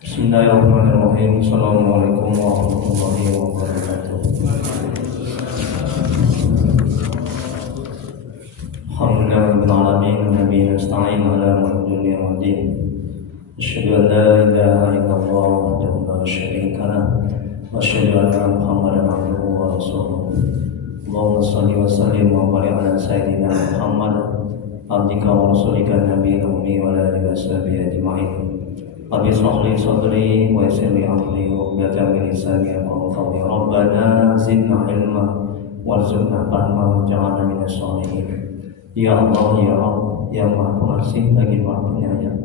Bismillahirrahmanirrahim. Assalamualaikum warahmatullahi wabarakatuh. Alhamdulillahirabbil alamin, nabi nasta'in ala dunya waddin. Asyhadu an la ilaha illallah wahdahu la syarika lah wa asyhadu anna Muhammadan abduhu wa rasuluh. Allahumma shalli wa sallim wa barik ala sayyidina Muhammad abdika wa rasulika nabiyil ummi wa ala alihi washabihi ajma'in. Rabbi shrah li sadri wa yassir li amri wahlul min lisani yafqahu qawli. Rabbana zidna ilma warzuqna fahma waj'alna minas sholihin. Ya Allah, ya Rabb, yang Maha Pengasih lagi Maha Penyayang,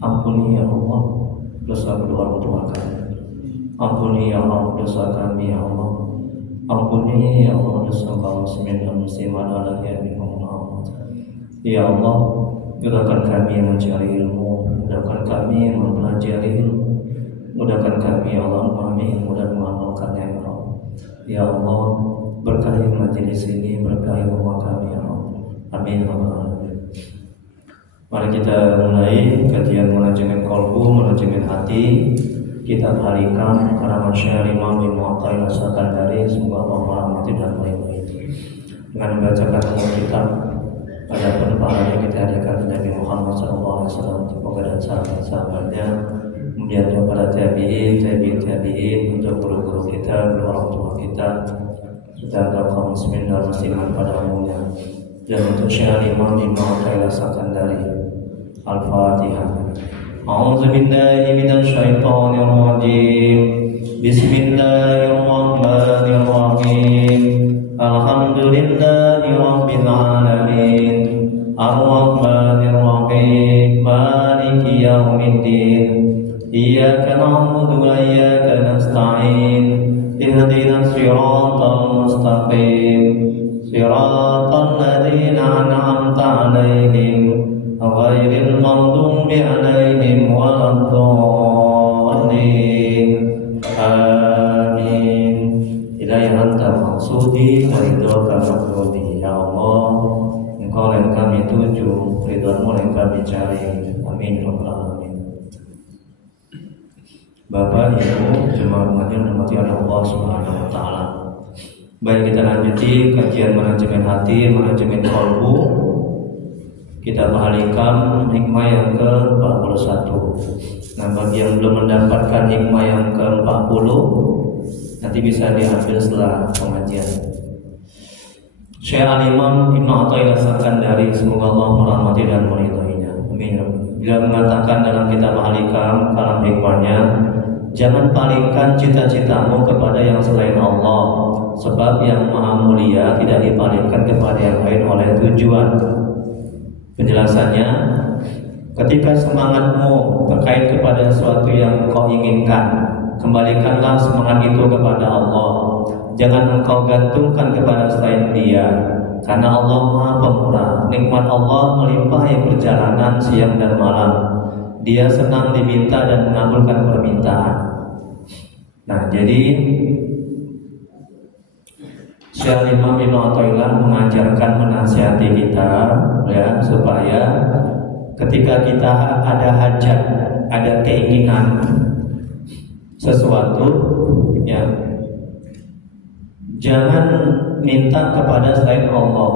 ampuni ya Allah dosa kedua orang tua kami. Ampuni ya Allah dosa kami ya Allah. Ampuni ya Allah dosa kaum muslimin dan muslimat ala ya'minahum. Ya Allah, mudahkan kami mencari ilmu, mudahkan kami mempelajari ilmu, mudahkan kami ya Allah memahami ilmu dan mengamalkannya ya Allah. Ya Allah, berkahi majelis ini, berkahi rumah kami ya Allah. Amin ya rabbal alamin. Mari kita mulai kajian manajemen qalbu, manajemen hati. Kita balikan karangan Syekh Imam bin Mu'attal As-Sakandari, semoga Allah merahmati dan meridhai. Dengan membacakan kitab pada penempatannya kita hadirkan Nabi Muhammad SAW kepada sahabat-sahabatnya, kemudian kepada tabi'in, untuk guru-guru kita, guru orang tua kita, serta kaum muslimin dan muslimat pada umumnya. Dan untuk Syekh Imam bin Mu'attal As-Sakandari, Al-Fatihah. A'udzu billahi minasy syaithanir rajim. Bismillahirrahmanirrahim. Alhamdulillahi rabbil alamin. Ar-Rahmanir Rahim. Maliki yaumiddin. Iyyaka na'budu wa iyyaka nasta'in. Ihdinas siratal mustaqim. Siratal ladzina an'amta 'alaihim ghairil maghdubi 'alaihim waladdallin. Amin. Hidayah anta maksudi wa ridhoka matludi. Ya Allah, Engkau yang kami tuju, ridhomu yang kami cari. Amin ya rabbal alamin. Bapak, Ibu, jemaah yang dirahmati Allah Subhanahu wa taala. Baik, kita lanjuti kajian manajemen hati, manajemen qalbu. Kita balikan hikmah yang ke-41. Nah, bagi yang belum mendapatkan hikmah yang ke-40, nanti bisa diambil setelah pengajian. Syekh Al-Imam Ibnu Athaillah As-Sakandari, semoga Allah merahmati dan meridhoinya. Amin. Beliau mengatakan dalam kitab Al-Hikam, kalam hikmahnya, jangan palingkan cita-citamu kepada yang selain Allah, sebab yang maha mulia tidak dipalingkan kepada yang lain oleh tujuan. Penjelasannya, ketika semangatmu terkait kepada sesuatu yang kau inginkan, kembalikanlah semangat itu kepada Allah. Jangan engkau gantungkan kepada selain Dia, karena Allah Maha Pemurah. Nikmat Allah melimpahi perjalanan siang dan malam. Dia senang diminta dan mengabulkan permintaan. Nah, jadi Syekh Imam Ibnu Athaillah mengajarkan, menasihati kita ya, supaya ketika kita ada hajat, ada keinginan sesuatu ya, jangan minta kepada selain Allah.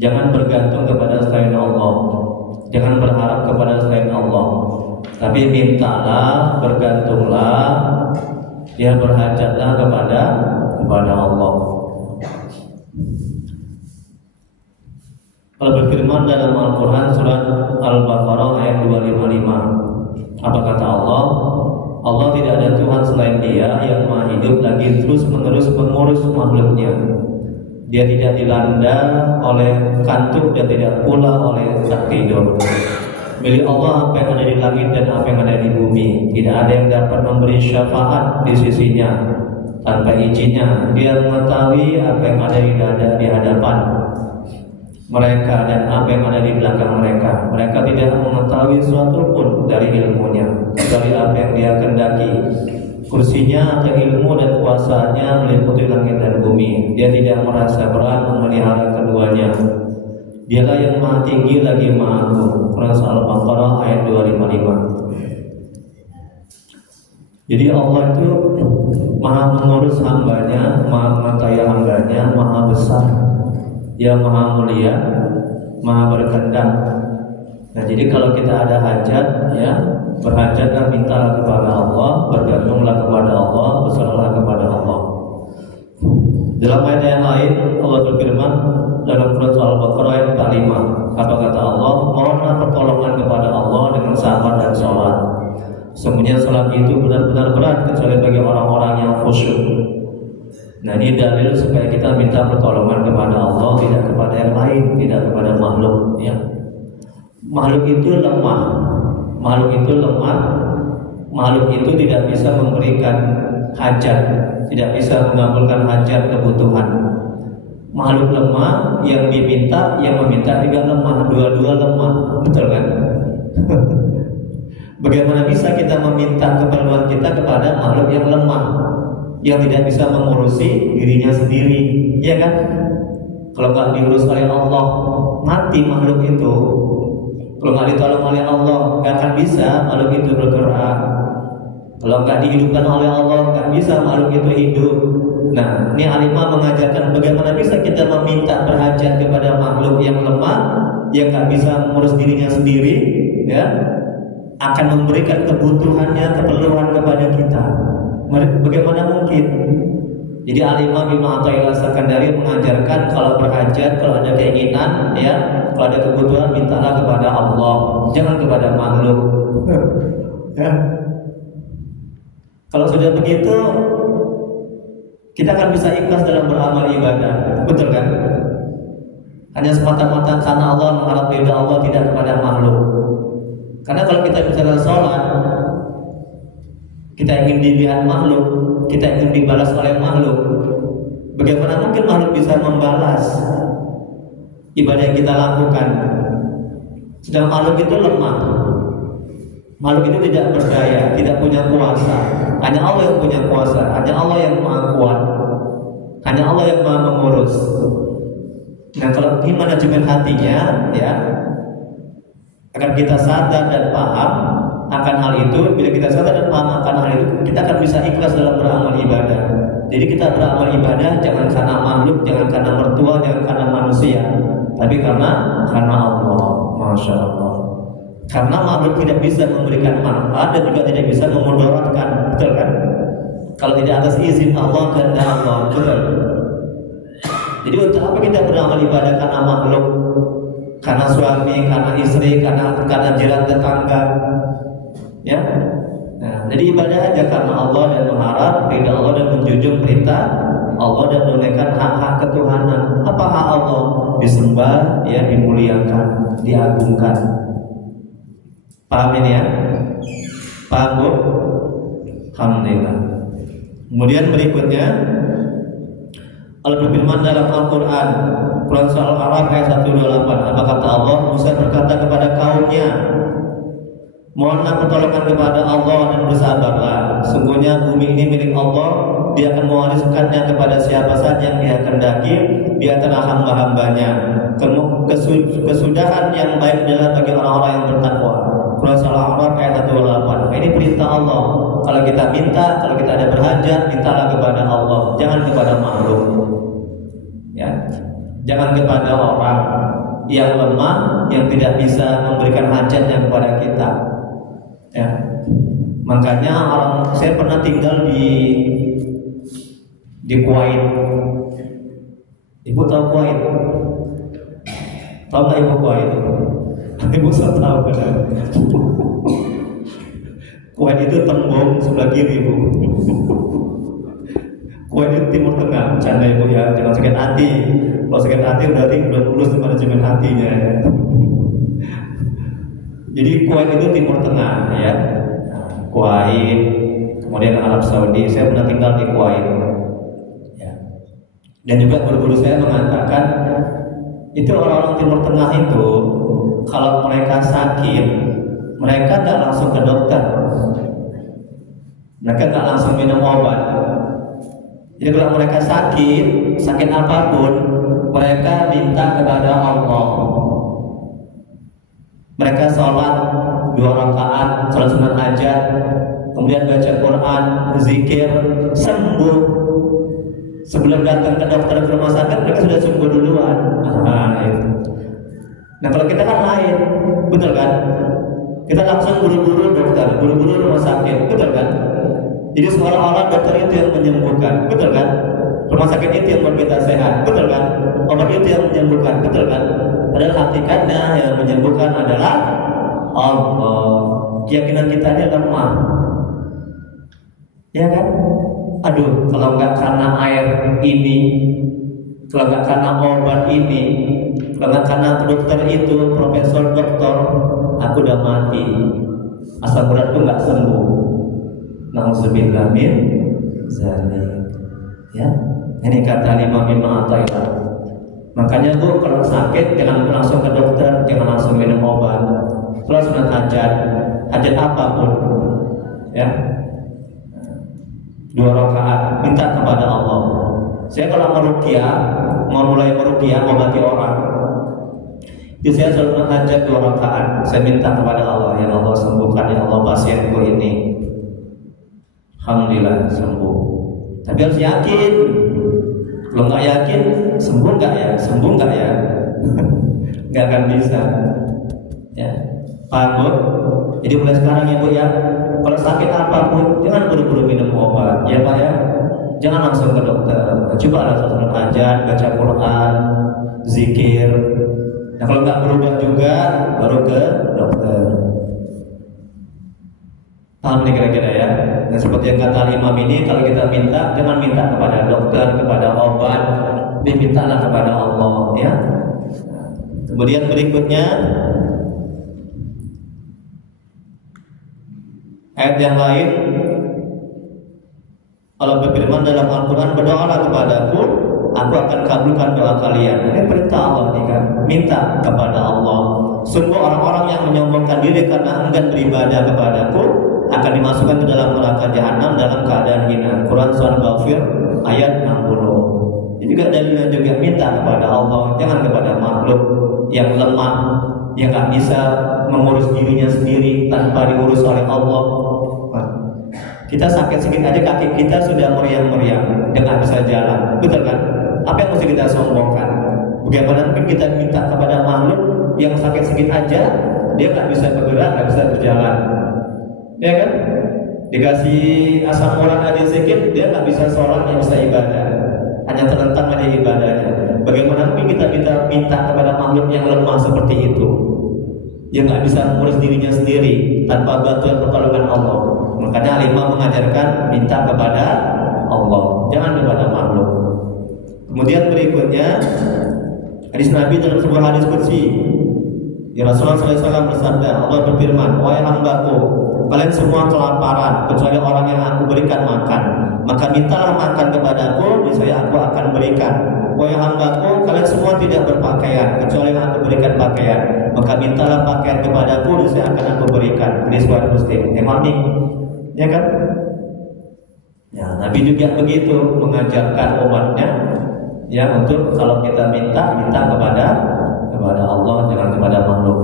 Jangan bergantung kepada selain Allah. Jangan berharap kepada selain Allah. Tapi mintalah, bergantunglah, ya, berhajatlah kepada Allah. Allah berfirman dalam Al-Quran surat Al-Baqarah ayat 255. Apa kata Allah? Allah tidak ada Tuhan selain Dia yang maha hidup lagi terus menerus mengurus makhluknya. Dia tidak dilanda oleh kantuk dan tidak pula oleh tak tidur. Milik Allah apa yang ada di langit dan apa yang ada di bumi. Tidak ada yang dapat memberi syafaat di sisinya tanpa izinnya. Dia mengetahui apa yang ada di dada, di hadapan. mereka dan apa yang ada di belakang mereka. Mereka tidak mengetahui suatu pun dari ilmunya, dari apa yang dia kehendaki. Kursinya atau ilmu dan kuasanya meliputi langit dan bumi. Dia tidak merasa berat memelihara keduanya. Dialah yang maha tinggi lagi maha agung. Quran Al-Baqarah ayat 255. Jadi Allah itu maha mengurus hambanya, maha mengetahui hambanya, maha besar, dia maha mulia, maha berkehendak. Nah, jadi kalau kita ada hajat, ya berhajatlah, mintalah kepada Allah, bergantunglah kepada Allah, berserahlah kepada Allah. Dalam ayat yang lain Allah berfirman dalam Quran Al-Baqarah ayat 45. Apa kata Allah? Mohonlah pertolongan kepada Allah dengan sabar dan sholat. Semuanya sholat itu benar-benar berat kecuali bagi orang-orang yang khusyuk. Nah, ini dalil supaya kita minta pertolongan kepada Allah, tidak kepada yang lain, tidak kepada makhluk. Ya, makhluk itu lemah, makhluk itu lemah, makhluk itu tidak bisa memberikan hajat, tidak bisa mengabulkan hajat kebutuhan. Makhluk lemah, yang diminta, yang meminta juga lemah, dua-dua lemah, betul kan? Bagaimana bisa kita meminta keperluan kita kepada makhluk yang lemah, yang tidak bisa mengurusi dirinya sendiri, ya kan? Kalau nggak diurus oleh Allah, mati makhluk itu. Kalau nggak ditolong oleh Allah, nggak akan bisa makhluk itu bergerak. Kalau nggak dihidupkan oleh Allah, nggak bisa makhluk itu hidup. Nah, ini alimah mengajarkan bagaimana bisa kita meminta berhajat kepada makhluk yang lemah, yang nggak bisa mengurus dirinya sendiri, ya, akan memberikan kebutuhannya, keperluan kepada kita. Bagaimana mungkin? Jadi Al-Imam Ibnu Athaillah Sakandari mengajarkan kalau berhajat, kalau ada keinginan, ya, kalau ada kebutuhan, mintalah kepada Allah, jangan kepada makhluk. Ya. Kalau sudah begitu, kita akan bisa ikhlas dalam beramal ibadah, betul kan? Hanya semata-mata karena Allah, mengharap ridha Allah, tidak kepada makhluk. Karena kalau kita bicara sholat, kita ingin dilihat makhluk, kita ingin dibalas oleh makhluk. Bagaimana mungkin makhluk bisa membalas ibadah yang kita lakukan? Sedang makhluk itu lemah, makhluk itu tidak berdaya, tidak punya kuasa. Hanya Allah yang punya kuasa, hanya Allah yang maha kuat, hanya Allah yang maha mengurus. Nah, kalau ini manajemen hatinya, ya, agar kita sadar dan paham akan hal itu. Bila kita sadar dan paham akan hal itu, kita akan bisa ikhlas dalam beramal ibadah. Jadi kita beramal ibadah jangan karena makhluk, jangan karena mertua, jangan karena manusia, tapi karena Allah. Masya Allah. Karena makhluk tidak bisa memberikan manfaat dan juga tidak bisa memudaratkan, betul kan? Kalau tidak atas izin Allah dan Allah, betul. Jadi untuk apa kita beramal ibadah karena makhluk? Karena suami, karena istri, karena jiran tetangga, ya. Nah, jadi ibadah aja karena Allah dan mengharap ridha Allah dan menjunjung perintah Allah dan menunaikan hak-hak ketuhanan. Apa hak Allah? Disembah, ya, dimuliakan, diagungkan. Paham ini, ya? Paham, Bu? Alhamdulillah. Kemudian berikutnya Allah berfirman dalam Al-Quran, Quran Surah Al-Araf ayat 128. Apa kata Allah? Musa berkata kepada kaumnya, mohonlah pertolongan kepada Allah dan bersabarlah. Sungguhnya bumi ini milik Allah, Dia akan mewariskannya kepada siapa saja yang Dia kehendaki di antara hamba-hambanya. Kesudahan yang baik adalah bagi orang-orang yang bertakwa. Quran Surah Al-Araf ayat 128. Ini perintah Allah. Kalau kita minta, kalau kita ada berhajat, mintalah kepada Allah, jangan kepada makhluk. Ya, jangan kepada orang yang lemah, yang tidak bisa memberikan hajatnya kepada kita. Ya, makanya saya pernah tinggal di Kuwait. Ibu tahu Kuwait? Tahu nggak Ibu Kuwait? Ibu sudah tahu kan? Kuwait itu tembok sebelah kiri, Bu. Kuwait itu timur tengah, canda Ibu ya, jangan sakit hati. Kalau sakit hati berarti udah lulus manajemen hatinya, ya. Jadi Kuwait itu timur tengah, ya. Kuwait, kemudian Arab Saudi. Saya pernah tinggal di Kuwait, ya. Dan juga guru-guru saya mengatakan Itu orang-orang Timur Tengah itu kalau mereka sakit, mereka nggak langsung ke dokter, mereka nggak langsung minum obat. Jadi kalau mereka sakit apapun, mereka minta kepada Allah. Mereka sholat 2 rakaat, sholat sunat hajat, kemudian baca Quran, berzikir, sembuh. Sebelum datang ke dokter ke rumah sakit, mereka sudah sembuh duluan. Nah kalau kita kan lain, betul kan? Kita langsung buru-buru dokter, buru-buru rumah sakit, betul kan? Jadi seolah-olah dokter itu yang menyembuhkan, betul kan? Rumah sakit itu yang membuat kita sehat, betul kan? Obat itu yang menyembuhkan, betul kan? Padahal hakikatnya yang menyembuhkan adalah Allah. Keyakinan kita ini lemah, ya kan? Aduh, kalau nggak karena air ini, kalau nggak karena obat ini, kalau nggak karena dokter itu, profesor dokter, aku udah mati. Asam uratku nggak sembuh. Nauzubillah min dzalik. Ya, ini kata Imam Ibnu Athaillah. Makanya Bu, kalau sakit jangan langsung ke dokter, jangan langsung minum obat. Kalau sunat hajat apapun, ya. 2 rakaat minta kepada Allah. Saya kalau mau mulai meruqyah, obati orang, itu saya selalu hajat 2 rakaat. Saya minta kepada Allah, ya Allah sembuhkan ya Allah pasienku ini. Alhamdulillah sembuh. Tapi harus yakin. Kalau nggak yakin, sembuh nggak ya? Sembuh nggak ya? Nggak akan bisa. Ya, paham Bu? Jadi mulai sekarang ya Bu ya, kalau sakit apapun jangan buru-buru minum obat, ya Pak ya. Jangan langsung ke dokter. Coba ada sholat hajat, baca Quran, zikir. Nah kalau nggak berubah juga, baru ke dokter. Paham nih kira-kira ya. Nah seperti yang kata Imam ini, kalau kita minta, jangan minta kepada dokter, kepada obat, dimintalah kepada Allah ya. Kemudian berikutnya ayat yang lain, Allah berfirman dalam Al-Quran, berdoalah kepadaku, aku akan kabulkan doa kalian. Ini perintah Allah nih kan, minta kepada Allah. Sungguh orang-orang yang menyombongkan diri karena enggan beribadah kepadaku akan dimasukkan ke dalam neraka jahanam dalam keadaan hina. Quran Surah Ghafir ayat 60. Jadi juga dalilnya juga minta kepada Allah, jangan kepada makhluk yang lemah, yang nggak bisa mengurus dirinya sendiri tanpa diurus oleh Allah. Kita sakit sedikit aja kaki kita sudah meriang-meriang, dia nggak bisa jalan, betul kan? Apa yang mesti kita sombongkan? Bagaimana mungkin kita minta kepada makhluk yang sakit sedikit aja, dia nggak bisa bergerak, nggak bisa berjalan, ya kan? Dikasih asam urat aja sedikit, dia nggak bisa sholat, nggak bisa ibadah, hanya terlentang aja ibadahnya. Bagaimana mungkin kita minta kepada makhluk yang lemah seperti itu, yang nggak bisa mengurus dirinya sendiri tanpa bantuan pertolongan Allah? Makanya Imam mengajarkan minta kepada Allah, jangan kepada makhluk. Kemudian berikutnya hadis Nabi dalam sebuah hadis qudsi, ya Rasulullah SAW bersabda, Allah berfirman, wahai hambaku, kalian semua kelaparan kecuali orang yang aku berikan makan, maka mintalah makan kepadaku, niscaya aku akan berikan. Wahai hambaku, kalian semua tidak berpakaian kecuali yang aku berikan pakaian, maka mintalah pakaian kepadaku, niscaya akan aku berikan. Hadis riwayat Muslim. Emang nih, ya kan? Ya, Nabi juga begitu mengajarkan umatnya, ya untuk kalau kita minta kepada Allah, jangan kepada makhluk.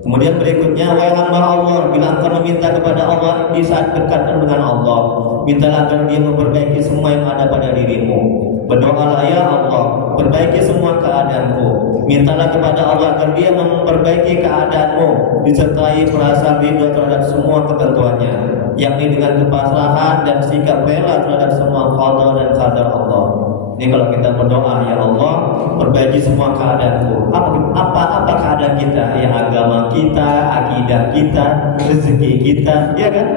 Kemudian berikutnya, wahai hamba Allah, bila engkau meminta kepada Allah di saat dekat dengan Allah, mintalah agar Dia memperbaiki semua yang ada pada dirimu. Berdoalah ya Allah, perbaiki semua keadaanku. Mintalah kepada Allah agar Dia memperbaiki keadaanmu, disertai perasaan ridho terhadap semua ketentuannya, yakni dengan kepasrahan dan sikap rela terhadap semua qada dan qadar Allah. Ini kalau kita berdoa, ya Allah, perbaiki semua keadaanku. Apa keadaan kita? Ya agama kita, akidah kita, rezeki kita, ya kan?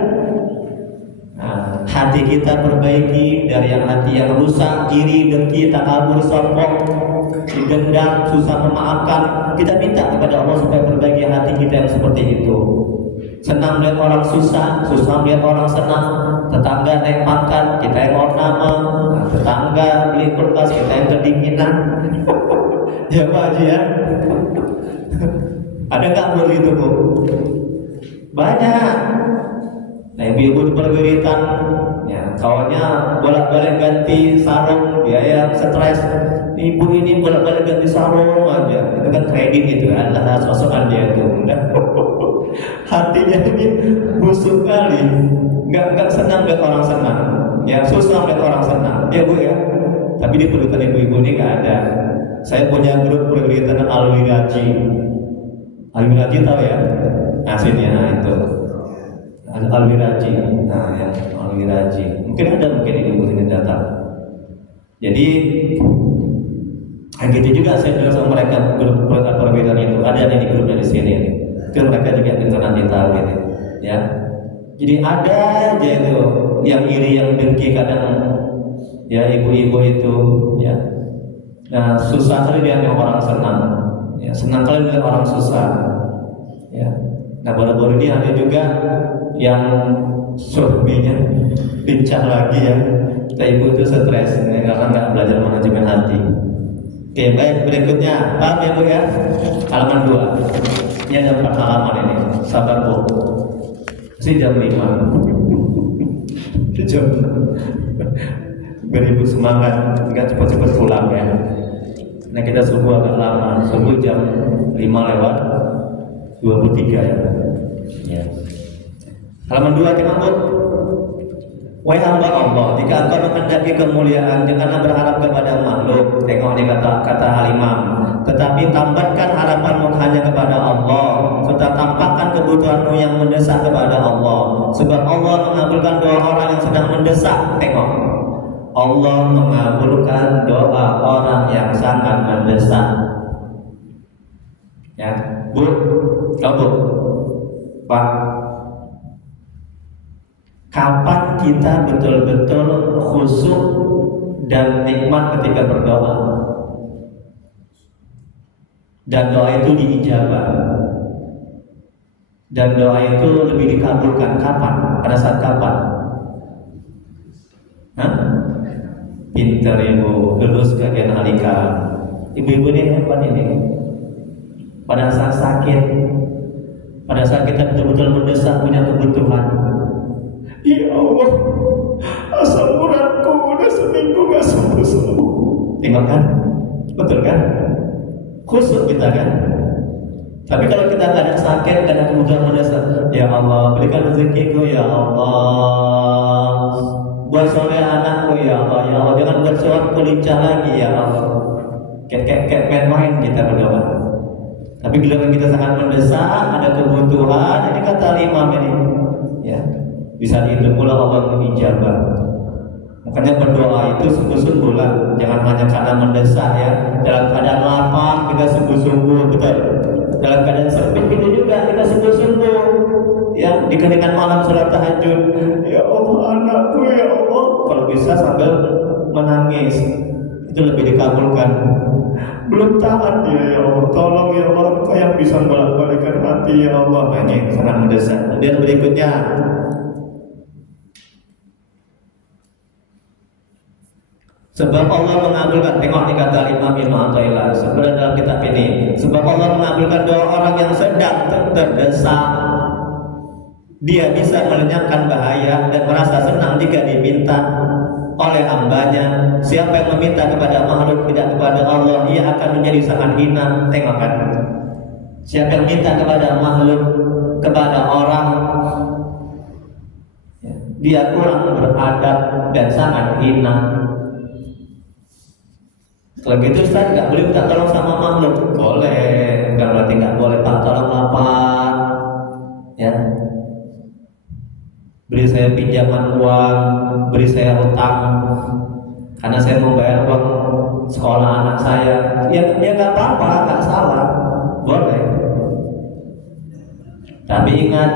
Nah, hati kita perbaiki dari yang hati yang rusak, iri, dengki, takabur, sombong, dendam, susah memaafkan. Kita minta kepada Allah supaya perbaiki hati kita yang seperti itu. Senang melihat orang susah melihat orang senang. Tetangga naik pangkat, kita yang ornamen. Tetangga beli kulkas, kita yang kedinginan. Ya Pak Haji ya. Ada nggak begitu Bu? Banyak. Nah ibu-ibu di perwiritan, ya kawannya bolak-balik ganti sarung, biaya stres. Ibu ini bolak-balik ganti sarung aja, itu kan kredit itu kan, lah sosokan dia itu. Hatinya ini busuk kali, nggak senang lihat orang senang, ya susah lihat orang senang, ya Bu ya. Tapi di perwiritan ibu-ibu ini nggak ada. Saya punya grup perwiritan Al-Wiraji. Al-Wiraji tahu ya? Aslinya itu Al-Wiraji. Nah ya, Al-Wiraji. Mungkin ada ibu ini datang. Jadi gitu juga saya bilang sama mereka grup perwiritan itu ada di grup dari sini. Itu mereka juga pintar nanti tahu gitu. Ya. Jadi ada aja itu yang iri yang dengki kadang ya ibu-ibu itu ya. Nah susah kali dia yang orang senang. Ya, senang kali dia orang susah. Ya. Nah baru-baru ini ada juga yang suaminya pincang lagi ya. Kita ibu itu stres karena nggak belajar manajemen hati. Oke baik, berikutnya paham ya Bu ya? Halaman 2. Ini ada 4 halaman ini. Sabar Bu. Masih jam 5. Jam biar ibu semangat, nggak cepat-cepat pulang ya. Nah kita subuh agak lama, subuh jam 5:23 ya. Halaman 2 kita Bu. Wahai hamba Allah, jika engkau mengendaki kemuliaan, janganlah berharap kepada makhluk. Tengok ini kata Al-Imam. Tetapi tambatkan harapanmu hanya kepada Allah, serta tampakkan kebutuhanmu yang mendesak kepada Allah. Sebab Allah mengabulkan doa orang yang sedang mendesak. Tengok, Allah mengabulkan doa orang yang sangat mendesak. Ya, Bu, Bu, Pak. Kapan kita betul-betul khusyuk dan nikmat ketika berdoa? Dan doa itu diijabah. Dan doa itu lebih dikabulkan kapan? Pada saat kapan? Hah? Pintar ibu, lulus kajian alika. Ibu-ibu ini hebat ini. Pada saat sakit, pada saat kita betul-betul mendesak punya kebutuhan. Ya Allah, asam uratku udah seminggu gak sembuh-sembuh. Tengok kan? Betul kan? Khusyuk kita kan? Tapi kalau kita gak ada sakit, gak ada kebutuhan mendesak, ya Allah, berikan rezekiku ya Allah, buat soleh anakku ya Allah, ya Allah, jangan buat suaraku lincah lagi ya Allah. Kayak main kita berdoa. Tapi bila kita sangat mendesak, ada kebutuhan, ini kata Imam ini, ya. Bisa dihitung pula Allah mengijabah. Makanya berdoa itu sungguh-sungguhlah, jangan hanya karena mendesak ya. Dalam keadaan lapang kita sungguh-sungguh, betul. Dalam keadaan sempit itu juga kita sungguh-sungguh. Ya, di keningan malam sholat tahajud. Ya Allah anakku ya Allah. Kalau bisa sambil menangis, itu lebih dikabulkan. Belum taat ya Allah, tolong ya Allah, Engkau yang bisa bolak-balikan hati ya Allah. Banyak sangat mendesak. Kemudian berikutnya. Sebab Allah mengabulkan, tengok nih kata Imam Ibnu Athaillah sebenarnya dalam kitab ini. Sebab Allah mengabulkan doa orang yang sedang terdesak. Dia bisa melenyapkan bahaya dan merasa senang jika diminta oleh hambanya. Siapa yang meminta kepada makhluk tidak kepada Allah, ia akan menjadi sangat hina. Tengok kan? Siapa yang minta kepada makhluk, kepada orang, dia kurang beradab dan sangat hina. Kalau gitu Ustaz nggak boleh minta tolong sama makhluk? Boleh, bukan berarti nggak boleh. Pak tolong apa? Ya, beri saya pinjaman uang, beri saya utang, karena saya mau bayar uang sekolah anak saya. Ya nggak apa-apa, nggak salah, boleh. Tapi ingat,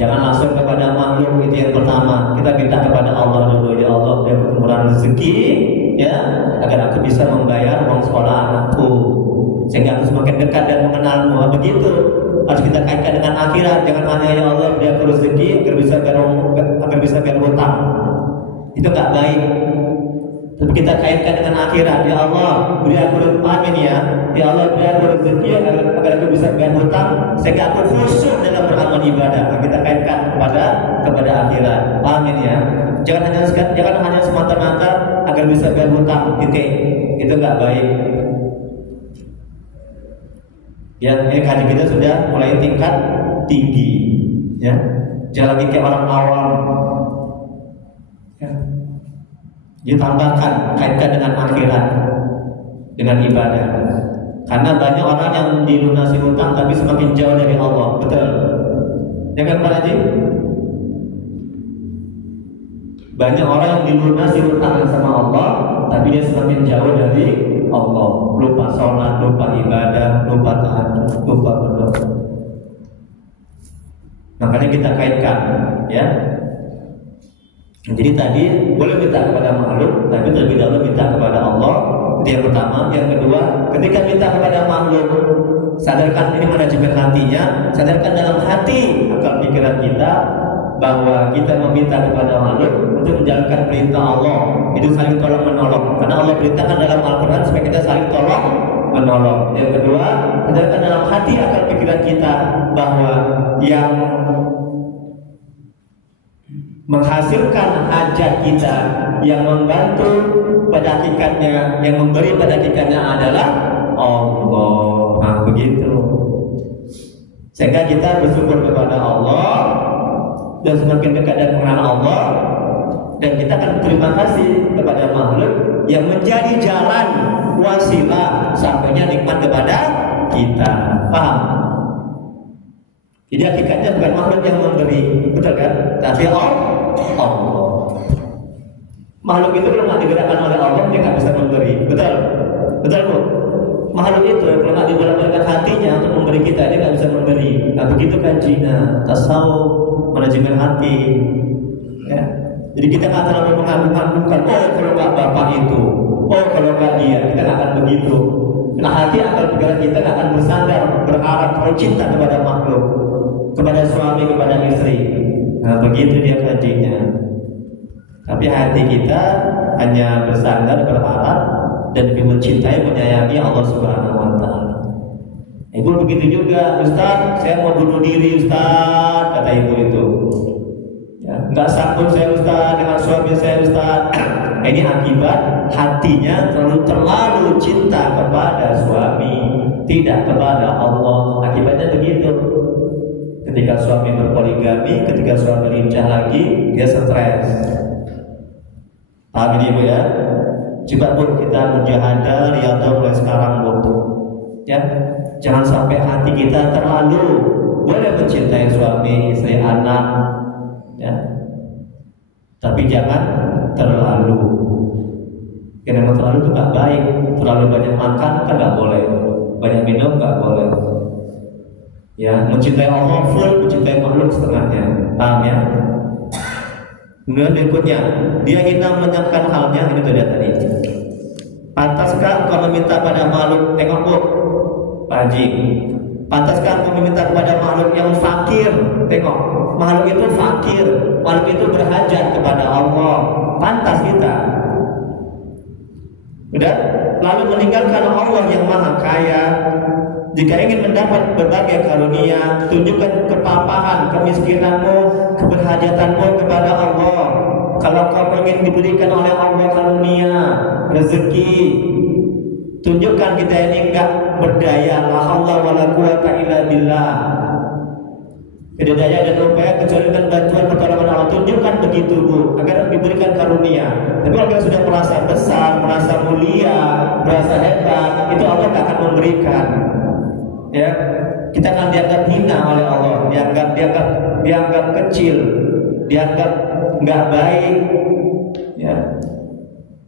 jangan langsung kepada makhluk, itu yang pertama. Kita minta kepada Allah dulu, ya Allah beri kemurahan rezeki, ya, agar aku bisa membayar uang sekolah anakku, sehingga aku semakin dekat dan mengenalmu. Begitu harus kita kaitkan dengan akhirat. Jangan hanya ya Allah beri aku rezeki agar bisa bayar utang. Itu nggak baik. Tapi kita kaitkan dengan akhirat. Ya Allah, beri aku rezeki, amin ya. Ya Allah, beri aku rezeki agar aku bisa bayar hutang sehingga aku khusyuk dalam beramal ibadah. Kita kaitkan kepada akhirat. Amin ya. Jangan hanya semata-mata agar bisa bayar hutang, titik. Itu nggak baik. Ya, ini kaji kita sudah mulai tingkat tinggi. Ya, jangan lagi kayak orang awam. Ya. Ditambahkan, kaitkan dengan akhirat, dengan ibadah. Karena banyak orang yang dilunasi hutang tapi semakin jauh dari Allah. Betul? Ya kan Pak Haji? Banyak orang yang dilunasi hutang sama Allah, tapi dia semakin jauh dari Allah. Lupa sholat, lupa ibadah, lupa tahajud, lupa berdoa. Makanya kita kaitkan, ya. Jadi tadi boleh minta kepada makhluk, tapi terlebih dahulu minta kepada Allah. Itu yang pertama. Yang kedua, ketika minta kepada makhluk, sadarkan ini manajemen hatinya, sadarkan dalam hati akal pikiran kita bahwa kita meminta kepada makhluk untuk menjalankan perintah Allah. Itu saling tolong menolong. Karena Allah perintahkan dalam Al-Quran supaya kita saling tolong menolong. Yang kedua, sadarkan dalam hati akal pikiran kita bahwa yang menghasilkan hajat kita, yang membantu pada hakikatnya, yang memberi pada hakikatnya adalah Allah. Nah, begitu. Sehingga kita bersyukur kepada Allah dan semakin dekat dan mengenal Allah, dan kita akan berterima kasih kepada makhluk yang menjadi jalan wasilah sampainya nikmat kepada kita. Paham? Jadi hakikatnya bukan makhluk yang memberi, betul kan? Tapi Allah. Makhluk itu kalau nggak digerakkan oleh Allah dia nggak bisa memberi, betul? Betul Bu? Makhluk itu kalau nggak digerakkan hatinya untuk memberi kita dia nggak bisa memberi. Nah begitu kan Cina, tasawuf, manajemen hati. Ya. Jadi kita nggak terlalu mengagung-agungkan. Oh kalau nggak bapak itu, oh kalau nggak dia, kita nggak akan begitu. Nah hati akal pikiran kita nggak akan bersandar berharap kalau cinta kepada makhluk, kepada suami, kepada istri. Nah begitu dia kajinya. Tapi hati kita hanya bersandar berharap dan lebih mencintai menyayangi Allah Subhanahu Wa Taala. Ibu begitu juga, Ustaz, saya mau bunuh diri Ustaz, kata ibu itu. Ya, nggak sanggup saya Ustaz dengan suami saya Ustaz. Ini akibat hatinya terlalu cinta kepada suami, tidak kepada Allah. Akibatnya begitu. Ketika suami berpoligami, ketika suami lincah lagi, dia stres. Paham ini Bu ya? Coba Bu kita mujahadah riyadhah mulai sekarang Bu. Ya, jangan sampai hati kita terlalu boleh mencintai suami, istri, anak, ya. Tapi jangan terlalu. Karena terlalu itu nggak baik. Terlalu banyak makan kan nggak boleh, banyak minum nggak boleh. Ya, mencintai Allah full, mencintai makhluk setengahnya. Paham ya? Kemudian berikutnya, dia ingin menyiapkan halnya, ini tuh dia tadi. Pantaskah engkau meminta pada makhluk? Tengok Bu, Pak Haji. Pantaskah engkau meminta kepada makhluk yang fakir? Tengok, makhluk itu fakir, makhluk itu berhajat kepada Allah. Pantas kita. Udah? Lalu meninggalkan Allah yang maha kaya. Jika ingin mendapat berbagai karunia, tunjukkan kepapahan, kemiskinanmu, keberhajatanmu kepada Allah. Kalau kau ingin diberikan oleh Allah karunia, rezeki, tunjukkan kita ini enggak berdaya. La haula wala quwata illa billah. Tidak daya dan upaya kecuali dengan bantuan pertolongan Allah. Tunjukkan begitu Bu, agar diberikan karunia. Tapi kalau kita sudah merasa besar, merasa mulia, merasa hebat, itu Allah tak akan memberikan. Ya, kita akan dianggap hina oleh Allah, dianggap kecil, dianggap nggak baik. Ya.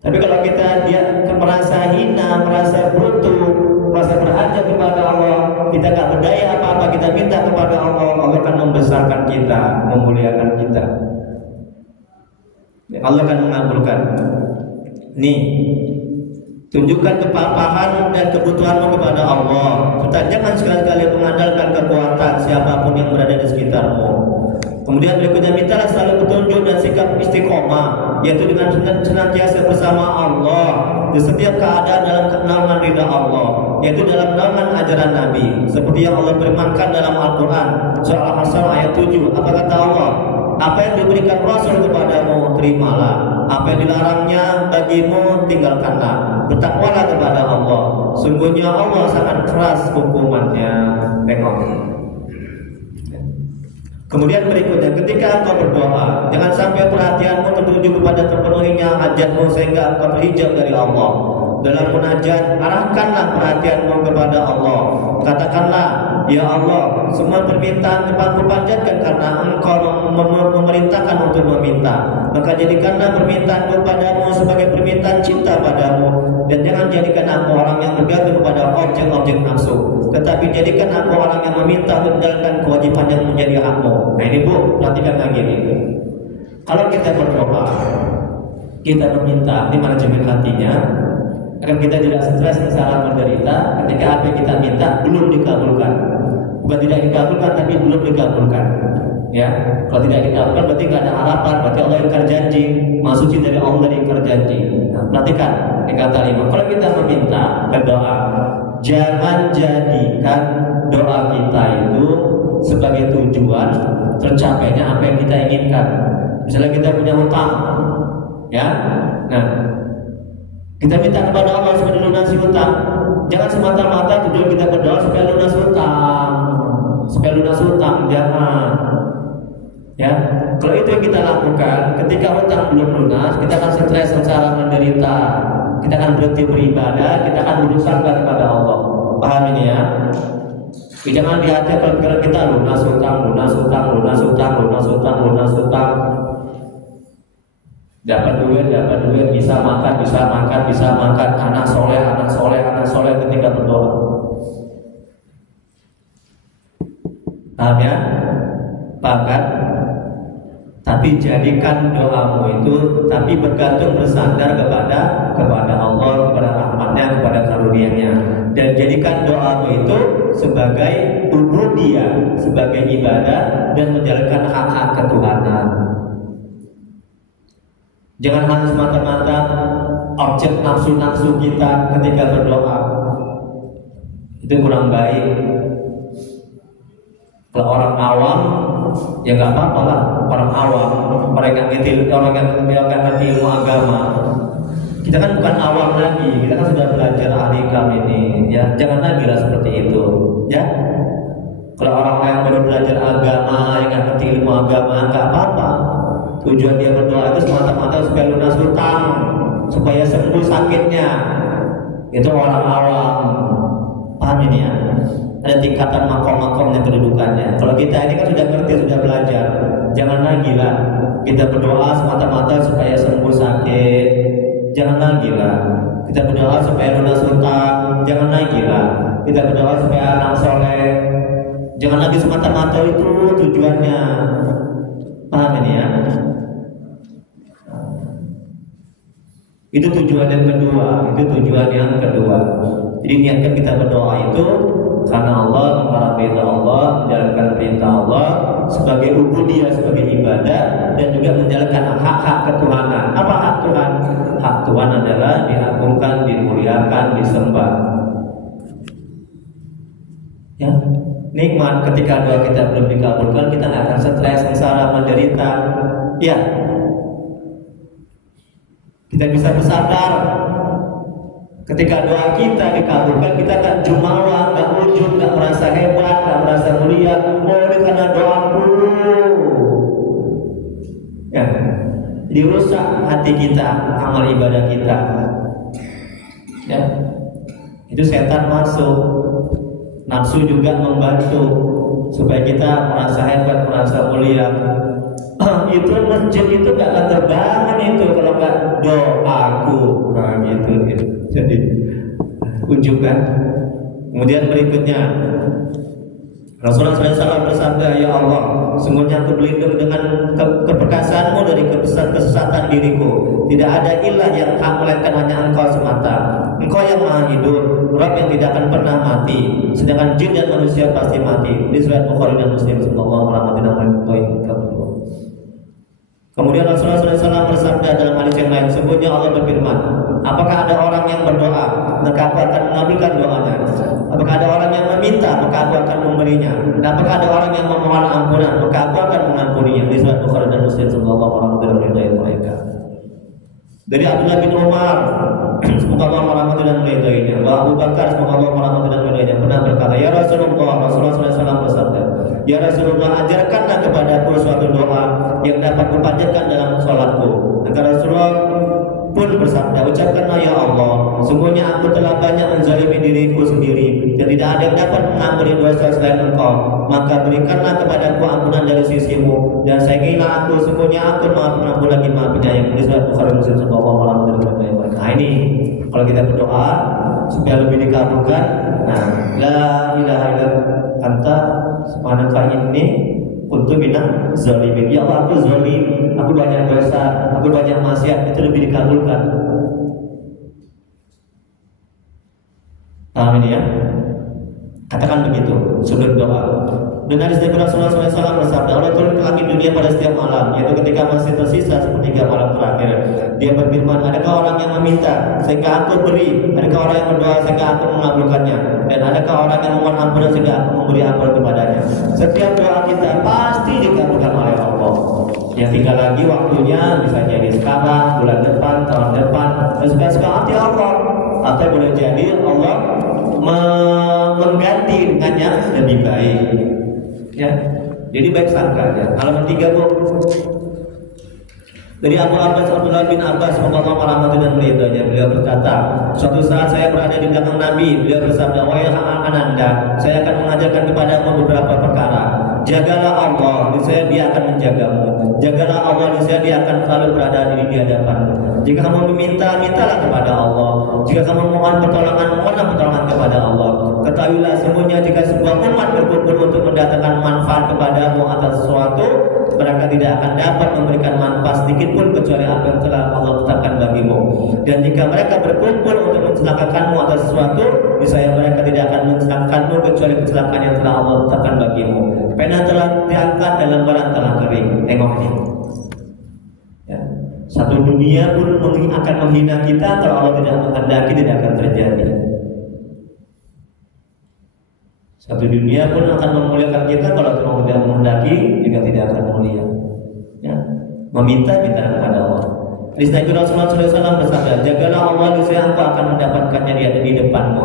Tapi kalau kita merasa hina, merasa butuh, merasa berhajat kepada Allah, kita nggak berdaya apa-apa, kita minta kepada Allah, Allah akan membesarkan kita, memuliakan kita. Allah akan mengabulkan. Nih, tunjukkan kepapahan dan kebutuhanmu kepada Allah. Kita jangan sekali-kali mengandalkan kekuatan siapapun yang berada di sekitarmu. Kemudian berikutnya mintalah selalu petunjuk dan sikap istiqomah. yaitu dengan senantiasa bersama Allah di setiap keadaan dalam naungan ridha Allah, yaitu dalam naungan ajaran Nabi, seperti yang Allah firmankan dalam Al-Quran surah Al-Hasyr ayat 7. Apa kata Allah? Apa yang diberikan Rasul kepadamu, terimalah. Apa yang dilarangnya bagimu, tinggalkanlah. Bertakwalah kepada Allah. Sungguhnya Allah sangat keras hukumannya. Tengok. Kemudian berikutnya, ketika engkau berdoa, jangan sampai perhatianmu tertuju kepada terpenuhinya hajatmu sehingga engkau terhijab dari Allah. Dalam munajat, arahkanlah perhatianmu kepada Allah. Katakanlah, ya Allah, semua permintaan telah kupanjatkan karena engkau memerintahkan untuk meminta. Maka jadikanlah permintaanku padamu sebagai permintaan cinta padamu, dan jangan jadikan aku orang yang bergantung kepada objek-objek nafsu, tetapi jadikan aku orang yang meminta untuk menjalankan kewajiban yang menjadi hakmu. Nah ini Bu, perhatikan lagi nih. Kalau kita berdoa, kita meminta, ini manajemen hatinya, agar kita tidak stres salah menderita ketika apa yang kita minta belum dikabulkan. Bukan tidak dikabulkan, tapi belum dikabulkan. Ya, kalau tidak dikabulkan berarti tidak ada harapan, berarti Allah ingkar janji. Maha suci dari Allah dari ingkar janji. Nah, perhatikan ini kata 5. Kalau kita meminta berdoa, jangan jadikan doa kita itu sebagai tujuan tercapainya apa yang kita inginkan. Misalnya kita punya hutang, ya, nah kita minta kepada Allah supaya dilunasi hutang. Jangan semata-mata tujuan kita berdoa supaya lunas hutang, supaya lunas hutang, jangan. Ya, kalau itu yang kita lakukan, ketika hutang belum lunas, kita akan stres, sengsara, menderita. Kita akan berhenti beribadah, kita akan berusaha kepada Allah. Paham ini ya? Jangan di hati kalau pikiran kita lunas hutang, lunas hutang, lunas hutang, lunas hutang, lunas hutang. Dapat duit, bisa makan, anak soleh ketika berdoa. Paham ya? Paham kan? Tapi jadikan doamu itu, tapi bergantung bersandar kepada Allah, kepada rahmatnya, kepada karunia-Nya, dan jadikan doamu itu sebagai ubudiyah, sebagai ibadah dan menjalankan hak-hak ketuhanan. Jangan hanya semata-mata objek nafsu-nafsu kita ketika berdoa. Itu kurang baik. Kalau orang awam, ya nggak apa-apa lah. Orang awam, orang yang ngerti ilmu agama. Kita kan bukan awam lagi, kita kan sudah belajar ahlikam ini. Ya, jangan lagi lah seperti itu. Ya, kalau orang yang baru belajar agama, yang nggak ngerti ilmu agama, nggak apa-apa. Tujuan dia berdoa itu semata-mata supaya lunas hutang, supaya sembuh sakitnya. Itu orang awam. Paham ini ya? Ada tingkatan makom-makomnya, kedudukannya. Kalau kita ini kan sudah ngerti, sudah belajar. Jangan lagi lah kita berdoa semata-mata supaya sembuh sakit. Jangan lagi lah kita berdoa supaya lunas hutang. Jangan lagi lah kita berdoa supaya anak soleh. Jangan lagi semata-mata itu tujuannya. Paham ini ya? Itu tujuan yang kedua. Jadi niatkan kita berdoa itu karena Allah, mengharap perintah Allah, menjalankan perintah Allah sebagai ubudiyah, sebagai ibadah, dan juga menjalankan hak-hak ketuhanan. Apa hak Tuhan? Hak Tuhan adalah diagungkan, dimuliakan, disembah. Ya, nikmat ketika doa kita belum dikabulkan, kita nggak akan stres, sengsara, menderita. Ya, kita bisa bersadar. Ketika doa kita dikabulkan, kita tak jumawa, tak ujub, tak merasa hebat, tak merasa mulia. Oh, ini karena doaku. Ya, dirusak hati kita, amal ibadah kita. Ya, itu setan masuk. Nafsu juga membantu supaya kita merasa hebat, merasa mulia. Itu masjid itu gak akan terbangun itu kalau gak doaku. Nah gitu. Jadi ujub kan. Kemudian berikutnya Rasulullah SAW bersabda, ya Allah, sungguhnya aku berlindung dengan keperkasaanmu dari kesesatan diriku. Tidak ada ilah yang hak melainkan hanya Engkau semata. Engkau yang maha hidup, Rabb yang tidak akan pernah mati, sedangkan jin dan manusia pasti mati. Di riwayat Bukhari dan Muslim. Sallallahu alaihi wasallam. Kemudian Rasulullah SAW bersabda dalam hadis yang lain, sesungguhnya Allah berfirman, apakah ada orang yang berdoa, maka aku akan mengabulkan doanya. Apakah ada orang yang meminta, maka aku akan memberinya. Dan apakah ada orang yang memohon ampunan, maka aku akan mengampuninya. Di surat Bukhari dan Muslim, semoga Allah meridai mereka. Dari Abdullah bin Umar, semoga Allah merahmati dan meridainya. Wa Abu Bakar, semoga Allah merahmati dan meridainya, pernah berkata, ya Rasulullah SAW bersabda, ya Rasulullah, ajarkanlah kepadaku suatu doa yang dapat kupanjatkan dalam sholatku. Maka Rasulullah pun bersabda, ucapkanlah ya Allah, sungguhnya aku telah banyak menzalimi diriku sendiri dan tidak ada yang dapat mengampuni dosa selain Engkau. Maka berikanlah kepadaku ampunan dari sisimu, dan sayangilah aku, sungguhnya aku maha pengampun lagi maha penyayang. Di surat Bukhari Muslim, semoga Allah meridai mereka. Nah ini kalau kita berdoa supaya lebih dikabulkan, nah la ilaha illa anta subhanaka inni kuntu minaz zalimin. Ya Allah, aku zalim, aku banyak dosa, aku banyak maksiat, itu lebih dikabulkan. Amin ya. Katakan begitu sebelum doa. Dan hadis dari Rasulullah SAW bersabda, Allah turun ke langit dunia pada setiap malam, yaitu ketika masih tersisa sepertiga malam terakhir. Dia berfirman, adakah orang yang meminta sehingga aku beri? Adakah orang yang berdoa sehingga aku mengabulkannya? Dan adakah orang yang memohon ampunan sehingga aku memberi ampun kepadanya? Setiap doa kita pasti dikabulkan oleh Allah. Yang tinggal lagi waktunya, bisa jadi sekarang, bulan depan, tahun depan, dan suka-suka hati Allah. Atau boleh jadi Allah mengganti dengan yang lebih baik. Ya, jadi baik sangka ya. Halaman 3 Bu. Dari Abu Abbas Abdullah bin Abbas, semoga Allah merahmati dan meridainya, beliau berkata, suatu saat saya berada di belakang Nabi, beliau bersabda, wahai Ananda, saya akan mengajarkan kepadamu beberapa perkara. Jagalah Allah, niscaya Dia akan menjagamu. Jagalah Allah, niscaya Dia akan selalu berada di hadapanmu. Jika kamu meminta, mintalah kepada Allah. Jika kamu mohon pertolongan, mohonlah pertolongan kepada Allah. Ketahuilah semuanya, jika sebuah umat berkumpul untuk mendatangkan manfaat kepadamu atas sesuatu, mereka tidak akan dapat memberikan manfaat sedikit pun kecuali apa yang telah Allah tetapkan bagimu. Dan jika mereka berkumpul untuk mencelakakanmu atas sesuatu, niscaya mereka tidak akan mencelakakanmu kecuali kecelakaan yang telah Allah tetapkan bagimu. Pena telah diangkat dan lembaran telah kering. Tengoknya. Ya. Satu dunia pun akan menghina kita kalau Allah tidak menghendaki, tidak akan terjadi. Satu dunia pun akan memuliakan kita kalau Allah tidak menghendaki, juga tidak akan mulia. Ya. Meminta kita kepada Allah. Hadis dari Rasulullah SAW bersabda, jagalah Allah, niscaya engkau akan mendapatkannya di depanmu.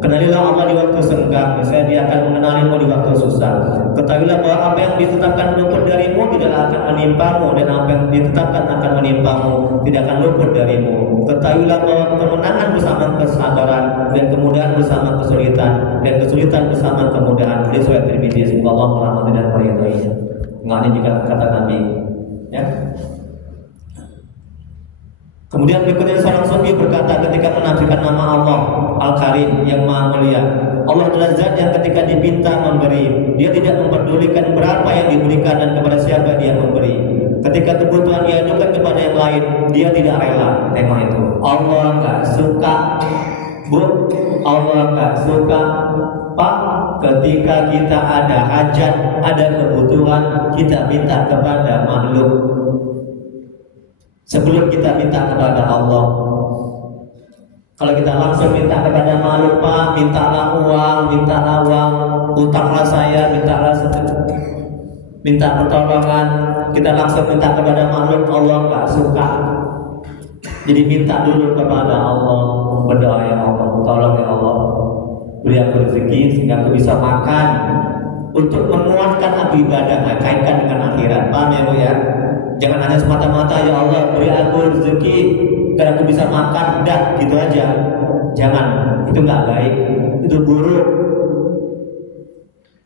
Kenalilah Allah di waktu senggang, niscaya Dia akan mengenalimu di waktu susah. Ketahuilah bahwa apa yang ditetapkan luput darimu tidak akan menimpamu, dan apa yang ditetapkan akan menimpamu tidak akan luput darimu. Ketahuilah bahwa kemenangan bersama kesabaran, dan kemudahan bersama kesulitan, dan kesulitan bersama kemudahan. Di surat Tirmidzi, semoga Allah merahmati dan meridainya. Mengenai jika kata Nabi, ya. Kemudian berikutnya seorang sufi berkata ketika menafikan nama Allah Al-Karim yang Maha Mulia, Allah adalah zat yang ketika diminta memberi, Dia tidak memperdulikan berapa yang diberikan dan kepada siapa Dia memberi. Ketika kebutuhan diajukan kepada yang lain, Dia tidak rela. Tengok itu. Allah nggak suka, Bu. Allah nggak suka, Pak. Ketika kita ada hajat, ada kebutuhan, kita minta kepada makhluk sebelum kita minta kepada Allah. Kalau kita langsung minta kepada makhluk, Pak, mintalah uang, utanglah saya, minta pertolongan, kita langsung minta kepada makhluk, Allah nggak suka. Jadi minta dulu kepada Allah, berdoa, ya Allah, tolong ya Allah, beri aku rezeki sehingga aku bisa makan, untuk menguatkan api ibadah, kaitkan dengan akhirat. Paham ya Bu ya? Jangan hanya semata-mata, ya Allah beri aku rezeki agar aku bisa makan, dah gitu aja. Jangan, itu nggak baik, itu buruk.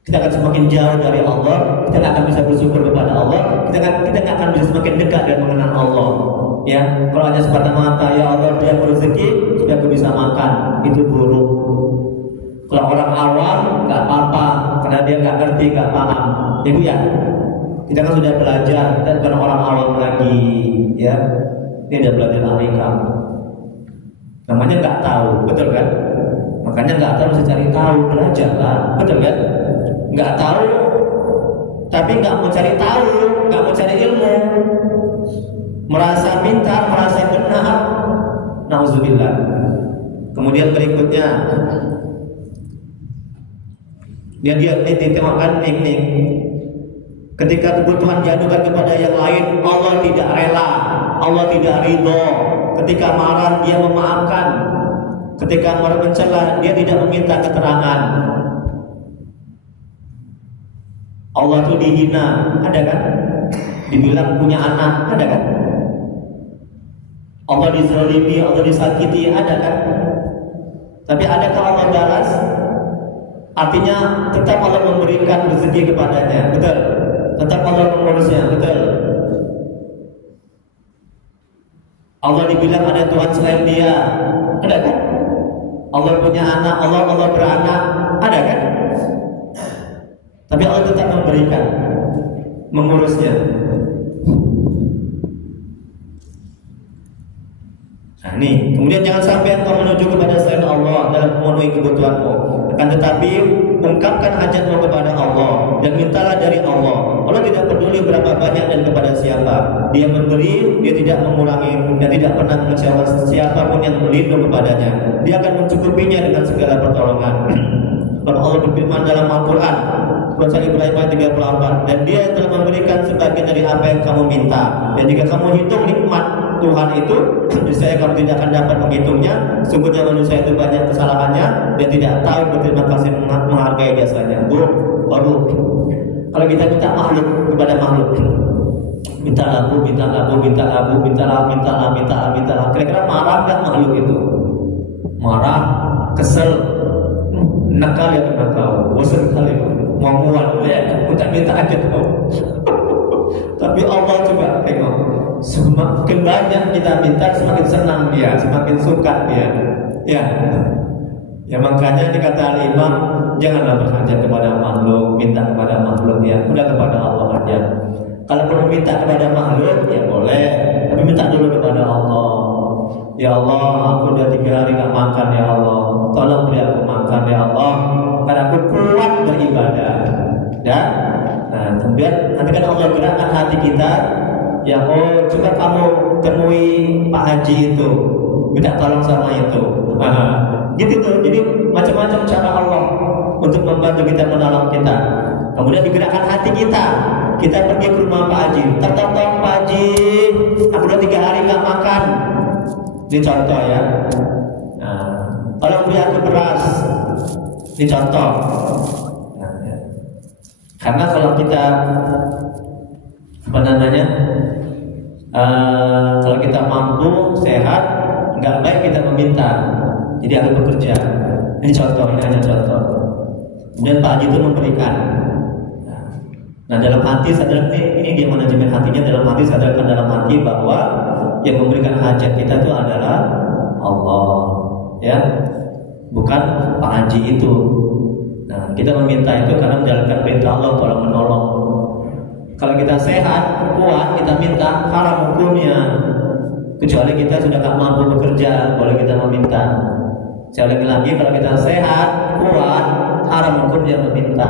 Kita akan semakin jauh dari Allah, kita nggak akan bisa bersyukur kepada Allah, kita nggak akan bisa semakin dekat dan mengenal Allah. Ya, kalau hanya semata-mata, ya Allah beri aku rezeki supaya aku bisa makan, itu buruk. Kalau orang awam nggak apa-apa, karena dia nggak ngerti, nggak paham. Itu ya. Kita kan sudah belajar, kita bukan orang awam lagi, ya. Ini sudah belajar ahikam. Namanya nggak tahu, betul kan? Makanya nggak tahu mesti cari tahu, belajar lah, betul kan? Nggak tahu, tapi nggak mau cari tahu, nggak mau cari ilmu. merasa pintar, merasa benar. Nauzubillah. Kemudian berikutnya, dia ditengokkan nih. Ketika kebutuhan diadukan kepada yang lain, Allah tidak rela, Allah tidak ridho. Ketika marah dia memaafkan, ketika mencela dia tidak meminta keterangan. Allah itu dihina, ada kan? Dibilang punya anak, ada kan? Allah dizalimi, Allah disakiti, ada kan? Tapi adakah Allah balas? Artinya tetap Allah memberikan rezeki kepadanya, betul? Tetap Allah mengurusnya, betul? Allah dibilang ada Tuhan selain dia, ada kan? Allah punya anak, Allah beranak, ada kan? Tapi Allah tetap memberikan, mengurusnya. Nah ini, kemudian jangan sampai engkau menuju kepada selain Allah dalam memenuhi kebutuhanmu. Akan tetapi ungkapkan hajatmu kepada Allah dan mintalah dari Allah. Allah tidak peduli berapa banyak dan kepada siapa. Dia memberi, dia tidak mengurangi, dan tidak pernah mengecewakan siapapun yang berlindung kepadanya. Dia akan mencukupinya dengan segala pertolongan. Lalu Allah berfirman dalam Al-Quran, Surah Ibrahim ayat 34, dan dia yang telah memberikan sebagian dari apa yang kamu minta. Dan jika kamu hitung nikmat Tuhan itu, saya kamu tidak akan dapat menghitungnya. Sungguhnya manusia itu banyak kesalahannya dan tidak tahu berterima kasih menghargai jasanya. Baru kalau kita minta makhluk kepada makhluk, minta labu, kira-kira marah kan makhluk itu? Marah, kesel, nakal ya kita tahu, bosan kali, mau muat, minta aja kau. Tapi Allah juga tengok, semakin banyak kita minta, semakin senang dia, semakin suka dia. Ya makanya dikata Imam, janganlah berhajat kepada makhluk, minta kepada makhluk ya, udah kepada Allah aja. Kalau perlu minta kepada makhluk ya boleh, tapi minta dulu kepada Allah. Ya Allah, aku udah 3 hari gak makan ya Allah, tolong beri aku makan ya Allah, karena aku kuat beribadah. Ya. Nah, kemudian nanti kan Allah gerakkan hati kita. Ya, coba kamu temui Pak Haji itu, minta tolong sama itu. Gitu tuh. Jadi macam-macam cara Allah untuk membantu kita, menolong kita. Kemudian digerakkan hati kita. Kita pergi ke rumah Pak Haji. Tertolong Pak Haji, aku udah 3 hari gak makan. Ini contoh ya. Nah, tolong beri aku beras. Ini contoh. Karena kalau kita kalau kita mampu, sehat, nggak baik kita meminta. Jadi harus bekerja. Ini contoh, ini hanya contoh. Kemudian Pak Haji itu memberikan. Nah dalam hati sadar, ini dia manajemen hatinya. Dalam hati sadarkan dalam hati bahwa yang memberikan hajat kita itu adalah Allah, ya, bukan Pak Haji itu. Nah, kita meminta itu karena menjalankan perintah Allah, tolong menolong. Kalau kita sehat, kuat, kita minta, haram hukumnya. Kecuali kita sudah tak mampu bekerja, boleh kita meminta. Sekali lagi, kalau kita sehat, kuat, haram hukumnya meminta.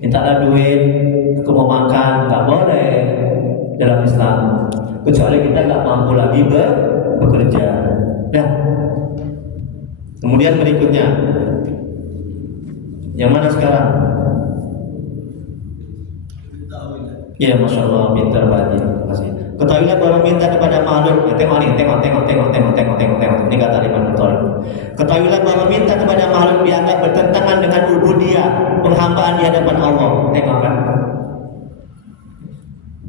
Mintalah duit, aku mau makan, nggak boleh dalam Islam. Kecuali kita nggak mampu lagi bekerja. Nah, kemudian berikutnya. Yang mana sekarang? Ya, Masya Allah, pintar Pak Haji. Ketahuilah bahwa minta kepada makhluk. Tengok. Ini kata Imam Bukhari. Ketahuilah bahwa minta kepada makhluk dianggap bertentangan dengan ubudiyah, penghambaan di hadapan Allah. Tengok kan?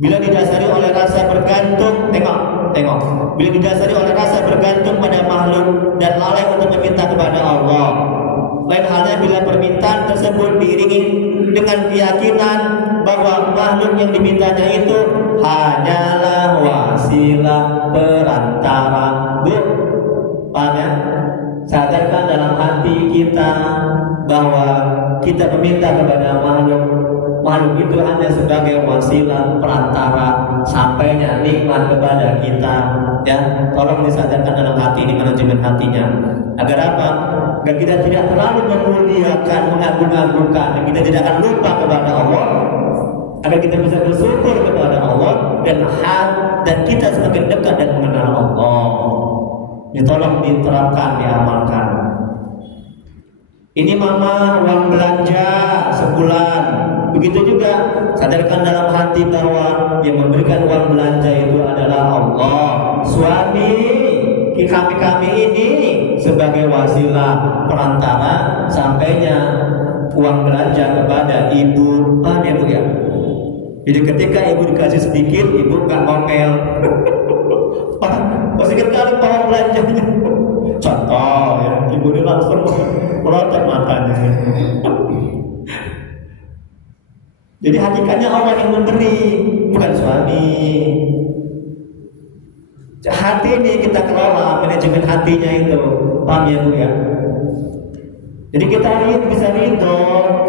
Bila didasari oleh rasa bergantung, tengok. Bila didasari oleh rasa bergantung pada makhluk dan lalai untuk meminta kepada Allah. Lain halnya bila permintaan tersebut diiringi dengan keyakinan bahwa makhluk yang dimintanya itu hanyalah wasilah perantara. Paham ya? Sadarkan dalam hati kita bahwa kita meminta kepada makhluk itu hanya sebagai wasilah perantara sampainya nikmat kepada kita. Ya, tolong disadarkan dalam hati ini, manajemen hatinya. Agar apa? Agar kita tidak terlalu memuliakan, mengagung-agungkan, dan kita tidak akan lupa kepada Allah. Agar kita bisa bersyukur kepada Allah dan kita semakin dekat dan mengenal Allah. Ini tolong diterapkan, diamalkan. Ini mama uang belanja sebulan. Begitu juga sadarkan dalam hati bahwa yang memberikan uang belanja itu adalah Allah. Suami kami ini sebagai wasilah perantara sampainya uang belanja kepada ibu. Paham ya Bu ya? Jadi ketika ibu dikasih sedikit, ibu gak ngomel. Sedikit kali uang belanjanya. Contoh ya, ibu ini langsung melotot matanya. Jadi hakikatnya Allah yang memberi, bukan suami. Hati ini kita kelola, manajemen hatinya itu. Paham ya Bu ya? Jadi kita bisa ridho,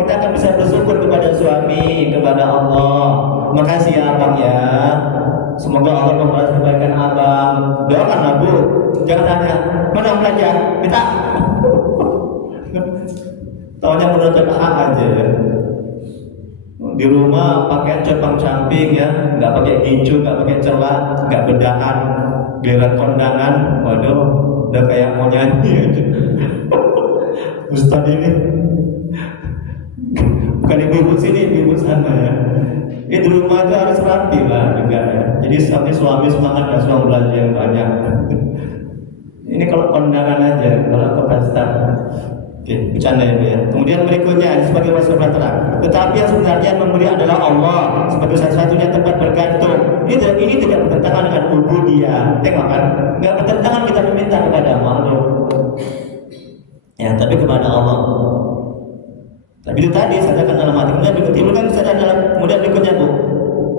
kita akan bisa bersyukur kepada suami, kepada Allah. Makasih ya Abang ya. Semoga Allah membalas kebaikan Abang. Doakan Bu, jangan tanya mana belanja, minta. Taunya menuntut hak aja ya. Di rumah pakai compang-camping ya, nggak pakai hijau, nggak pakai celah, nggak bedahan, giliran kondangan, waduh, udah kayak mau nyanyi aja. Ustaz ini bukan ibu-ibu sini, ibu sana ya. Di rumah itu harus rapi lah juga ya. Jadi sampai suami semangat dan suami belanja yang banyak. Ini kalau kondangan aja, kalau ke pesta. Oke, bercanda ya Bu ya. Kemudian berikutnya sebagai wasilah terang. Tetapi yang sebenarnya memberi adalah Allah sebagai satu-satunya tempat bergantung. Ini tidak bertentangan dengan ubudiyah. Tengok kan, nggak bertentangan kita meminta kepada makhluk. Ya, tapi kepada Allah. Tapi itu tadi sadarkan dalam hati. Kemudian timbulkan kesadaran dalam. Kemudian berikutnya Bu,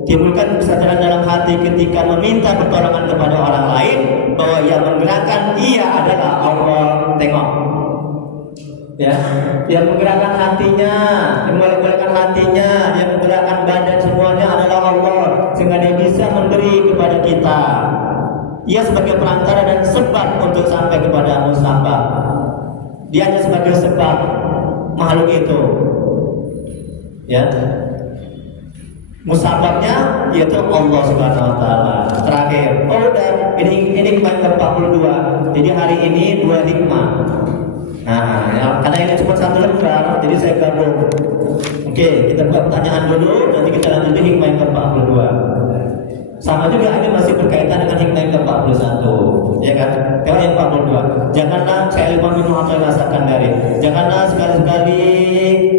timbulkan kesadaran dalam hati ketika meminta pertolongan kepada orang lain bahwa yang menggerakkan ia adalah Allah. Tengok. Ya, yang menggerakkan hatinya, yang menggerakkan hatinya, yang menggerakkan badan semuanya adalah Allah, sehingga dia bisa memberi kepada kita. Ia sebagai perantara dan sebab untuk sampai kepada musabab. Dia hanya sebagai sebab makhluk itu. Ya. Musababnya yaitu Allah Subhanahu wa taala. Terakhir, udah ini hikmah ke-42. Jadi hari ini 2 hikmah. Nah, ya, karena ini cuma satu lembar, jadi saya gabung. Oke, kita buka pertanyaan dulu, nanti kita lanjut di hikmah yang ke-42. Sama juga ini masih berkaitan dengan hikmah yang ke-41, ya kan? Kalau yang 42, janganlah saya minum atau rasakan dari. Janganlah sekali-sekali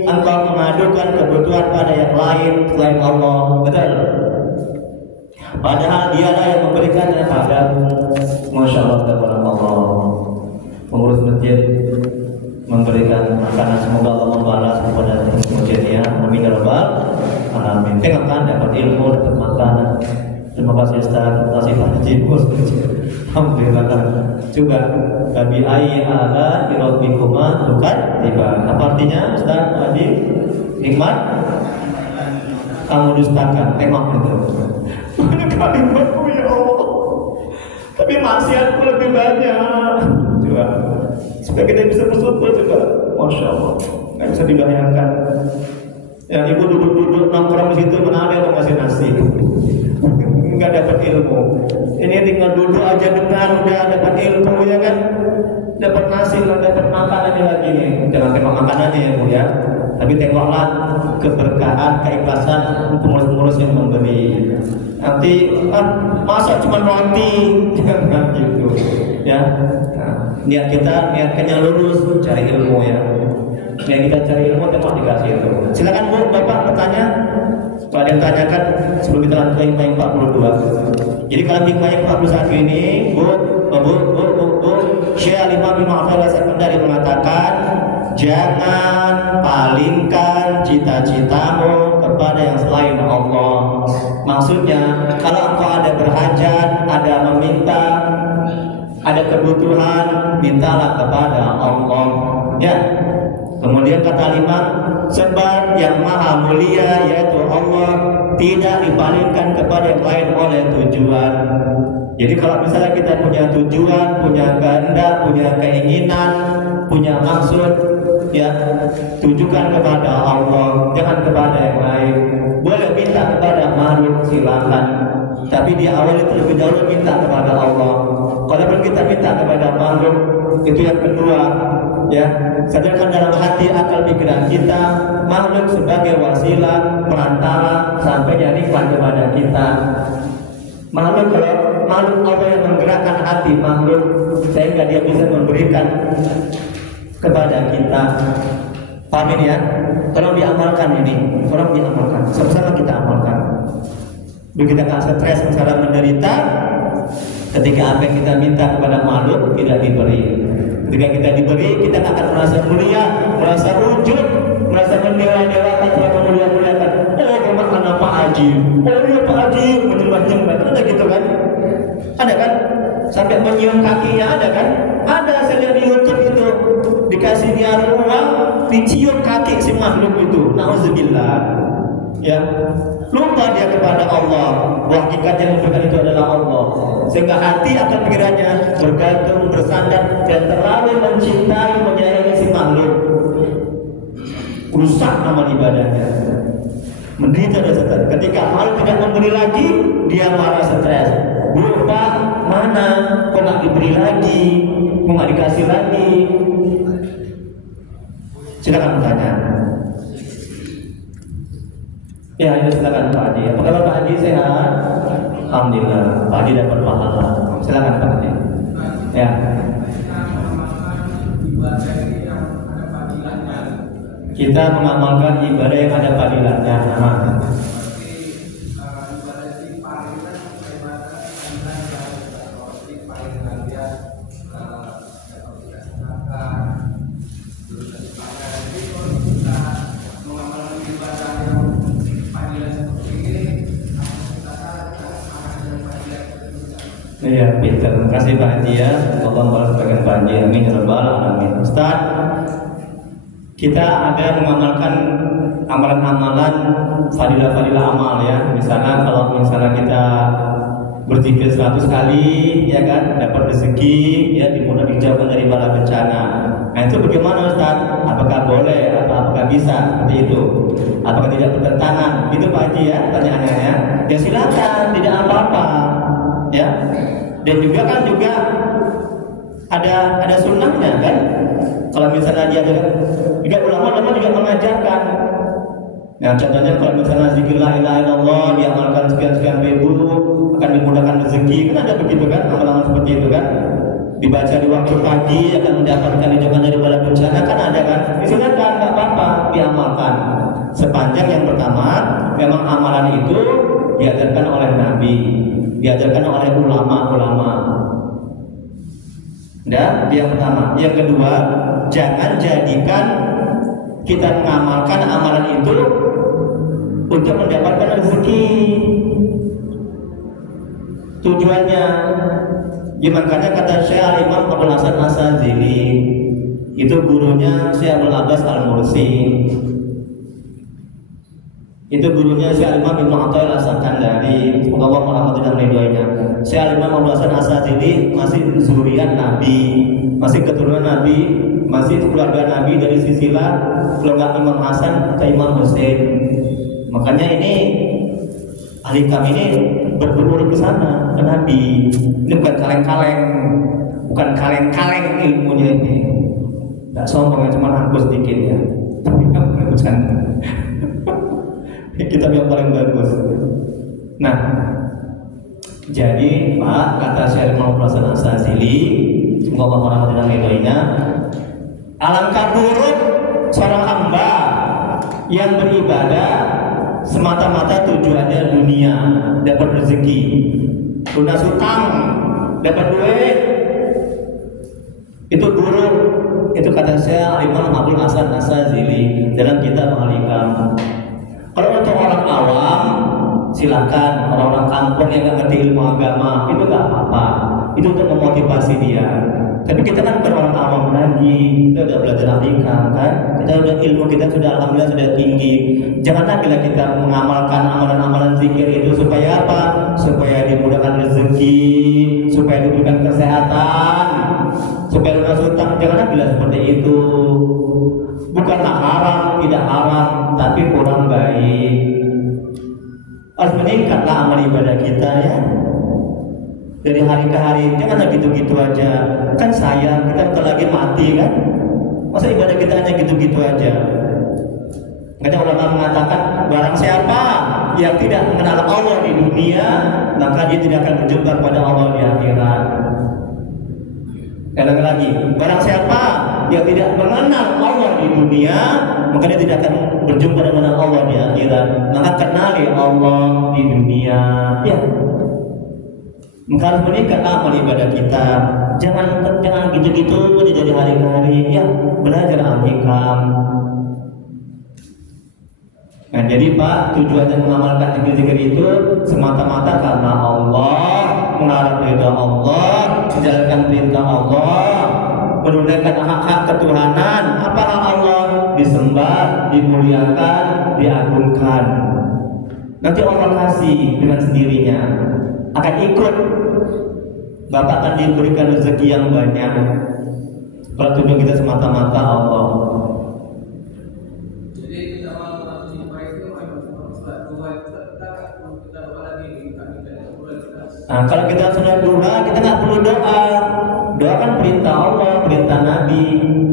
engkau mengadukan kebutuhan pada yang lain selain Allah. Betul. Padahal dialah yang memberikan kepadamu. Masya Allah, Allah. Pengurus masjid memberikan makanan, semoga Allah membalas kepada masjidnya. Amin ya rabbal alamin. Tengok kan, dapat ilmu, dapat makanan. Terima kasih Ustaz, terima kasih Pak Haji. Alhamdulillah. Juga babi ai ala rabbikuma tukadziba. Apa artinya Ustaz Haji? Nikmat kamu dustakan. Tengok itu. Mana kalimatku ya Allah. Tapi maksiatku lebih banyak. Juga supaya kita bisa bersyukur juga, masya Allah, nggak bisa dibayangkan. Yang ibu duduk-duduk nongkrong di situ, mana ada yang ngasih nasi, nggak dapat ilmu. Ini tinggal duduk aja dengar udah dapat ilmu ya kan, dapat nasi, dapat makanannya lagi nih. Jangan tengok makanannya ya Bu ya, tapi tengoklah keberkahan, keikhlasan pengurus-pengurus yang memberi. Nanti masa cuma roti, jangan gitu ya. Niat kita, niatnya lurus, cari ilmu ya. Niat kita cari ilmu, tempat dikasih itu. Silakan Bu, Bapak bertanya. Kalau ada yang tanyakan sebelum kita lanjut ke hikmah yang 42. Jadi kalau hikmah yang 41 ini, Bu, Syekh Al-Imam bin Muhammad Al-Sakandari mengatakan, jangan palingkan cita-citamu kepada yang selain Allah. Maksudnya, kalau engkau ada berhajat, ada meminta, ada kebutuhan, mintalah kepada Allah. Ya. Kemudian kata Imam, sebab yang maha mulia yaitu Allah tidak dipalingkan kepada yang lain oleh tujuan. Jadi kalau misalnya kita punya tujuan, punya kehendak, punya keinginan, punya maksud, ya tujukan kepada Allah, jangan kepada yang lain. Boleh minta kepada makhluk, silakan. tapi di awal itu lebih jauh minta kepada Allah. Kalau kita minta kepada makhluk, itu yang kedua. Ya, sadarkan dalam hati akal pikiran kita makhluk sebagai wasilah perantara sampainya nikmat kepada kita. Makhluk, kalau makhluk Allah yang menggerakkan hati makhluk sehingga dia bisa memberikan kepada kita. Paham ini ya? Tolong diamalkan ini, tolong diamalkan. Sama-sama kita amalkan. Begitu kita tak stres, secara menderita, ketika apa yang kita minta kepada makhluk tidak diberi. Ketika kita diberi, kita akan merasa mulia, merasa wujud, merasa mendewa-dewakan, memulia-muliakan. Oh, kemana Pak Haji? Oh iya Pak Haji, menyembah-nyembah. Ada gitu kan? Ada kan? Sampai menyium kakinya ada kan? Ada, saya lihat di YouTube itu. Dikasih dia uang, dicium kaki si makhluk itu. Nauzubillah. Ya, lupa dia kepada Allah. Hakikat yang memberikan itu adalah Allah. Sehingga hati akan pikirannya bergantung, bersandar dan terlalu mencintai, menyayangi si makhluk. Rusak amal ibadahnya. Menderita dan stres. Ketika makhluk tidak memberi lagi, dia marah stres. Lupa mana, kok nggak diberi lagi, kok nggak dikasih lagi. Silakan bertanya. Ya, ini silakan Pak Haji. Apa kabar Pak Haji, sehat? Alhamdulillah, Pak Haji dapat pahala. Silakan Pak Haji. Ya. Kita mengamalkan ibadah yang ada fadilahnya. Iya, pintar. Terima kasih Pak Haji ya. Allah membalas bagian Pak Haji. Amin ya rabbal alamin. Ustaz, kita ada mengamalkan amalan-amalan fadilah-fadilah amal ya. Misalnya kalau kita berzikir 100 kali ya kan, dapat rezeki ya, dimudahkan dijauhkan dari bala bencana. Nah itu bagaimana Ustaz? Apakah boleh atau apakah bisa seperti itu? Apakah tidak bertentangan? Itu Pak Haji ya pertanyaannya ya. Ya silakan, tidak apa-apa. Ya, dan juga ada sunnahnya kan. Kalau misalnya dia juga ulama-ulama juga mengajarkan. Nah, contohnya kalau misalnya zikir la ilaha illallah diamalkan sekian ribu akan dimudahkan rezeki, kan ada begitu kan, amalan seperti itu kan. Dibaca di waktu pagi akan mendapatkan dijauhkan dari bala bencana, kan ada kan. Silakan, nggak apa-apa, diamalkan. Sepanjang yang pertama memang amalan itu diajarkan oleh Nabi, diajarkan oleh ulama-ulama. Dan yang pertama, yang kedua, jangan jadikan kita mengamalkan amalan itu untuk mendapatkan rezeki. Tujuannya, makanya kata Syekh Imam Abdul Hasan As-Sadzili, itu gurunya Syekh Abdul Abbas Al-Mursi. Itu gurunya Syekh Imam Ibnu Athaillah As-Sakandari, semoga Allah merahmati dan meridhoinya. Syekh Imam Abdul Hasan As-Sadzili masih zuriat Nabi, masih keturunan Nabi, masih keluarga Nabi dari silsilah keluarga Imam Hasan atau Imam Husain. Makanya ini ahli kami ini berurut ke sana ke Nabi. Ini bukan kaleng-kaleng, bukan kaleng-kaleng ilmunya ini. Tidak sombong, cuma hapus sedikit ya. Tapi kan bukan. Kitab yang paling bagus. Nah, jadi Pak, kata Syekh Muhammad Hasan As-Sadzili, semoga Allah merahmati dan meridhoinya, alangkah buruk seorang hamba yang beribadah semata-mata tujuannya dunia, dapat rezeki, lunas hutang, dapat duit, itu buruk. Itu kata Syekh Imam Abdul Hasan As-Sadzili dalam kitab Al-Hikam. Kalau untuk orang awam, silakan. Orang-orang kampung yang nggak ngerti ilmu agama, itu nggak apa-apa. Itu untuk memotivasi dia. Tapi kita kan bukan orang awam lagi. Kita udah belajar Al-Hikam kan. Kita udah ilmu kita sudah alhamdulillah sudah tinggi. Janganlah kita mengamalkan amalan-amalan zikir itu supaya apa? Supaya dimudahkan rezeki, supaya diberikan kesehatan, supaya lunas hutang. Janganlah bila seperti itu. Bukanlah haram, tidak haram, tapi kurang baik. Harus meningkatlah amal ibadah kita ya. Dari hari ke hari, jangan gitu-gitu aja. Kan sayang, kita bentar lagi mati kan. Masa ibadah kita hanya gitu-gitu aja? Makanya ulama mengatakan, barang siapa yang tidak mengenal Allah di dunia, maka dia tidak akan berjumpa kepada Allah di akhirat. Dan lagi, barang siapa yang tidak mengenal Allah di dunia, maka dia tidak akan berjumpa dengan Allah di akhirat. Maka kenali Allah di dunia. Ya. Maka harus meningkat amal ibadah kita. Jangan gitu-gitu jadi hari-hari. Ya, belajar al-hikam. Nah, jadi Pak, tujuannya mengamalkan zikir-zikir itu semata-mata karena Allah, mengharap ridha Allah, menjalankan perintah Allah, menunaikan hak-hak ketuhanan. Apa hak Allah? Disembah, dimuliakan, diagungkan. Nanti Allah kasih dengan sendirinya. Akan ikut. Bapak akan diberikan rezeki yang banyak. Kalau tujuan kita semata-mata Allah. Nah, kalau kita sudah duha, kita nggak perlu doa. Doa kan perintah Allah, perintah Nabi.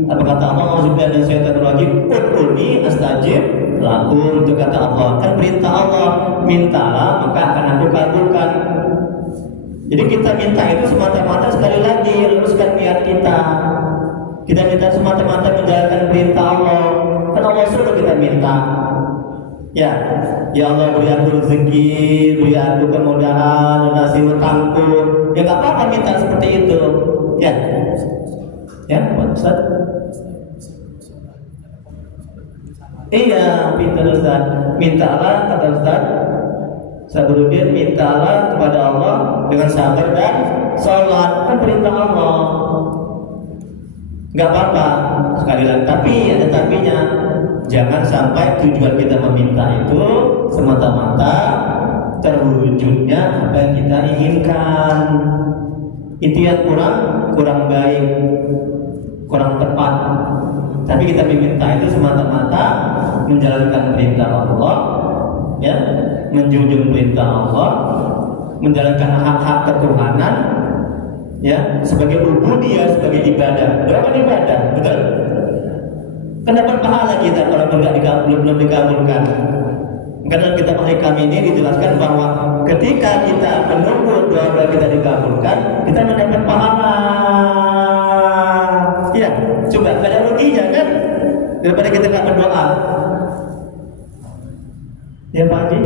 Apa kata Allah? Auzubillahi minasyaitonir rajim. Ud'uni astajib lakum. Itu kata Allah. Kan perintah Allah. Mintalah, maka akan aku kabulkan. Jadi kita minta itu semata-mata sekali lagi luruskan niat kita. Kita minta semata-mata menjalankan perintah Allah. Kan Allah suruh kita minta. Ya, ya Allah beri aku rezeki, beri aku kemudahan, lunasi hutangku. Ya nggak apa-apa minta seperti itu. Ya, ya, Ustaz. Iya, pintar Ustaz. Mintalah kata Ustaz Sabruddin, mintalah kepada Allah dengan sabar dan sholat. Kan perintah Allah. Nggak apa-apa sekali lagi. Tapi ada tapinya. Jangan sampai tujuan kita meminta itu semata-mata terwujudnya apa yang kita inginkan. Itu yang kurang baik, kurang tepat. Tapi kita meminta itu semata-mata menjalankan perintah Allah, ya, menjunjung perintah Allah, menjalankan hak-hak ketuhanan, ya, sebagai ubudiyah, sebagai ibadah. Berapa ibadah? Betul. Kenapa pahala kita kalau belum dikabulkan? Karena kita kami ini dijelaskan bahwa ketika kita menunggu doa kita dikabulkan, kita mendapat pahala. Ya, coba ada ruginya kan? Daripada kita nggak berdoa. Ya Pak Haji,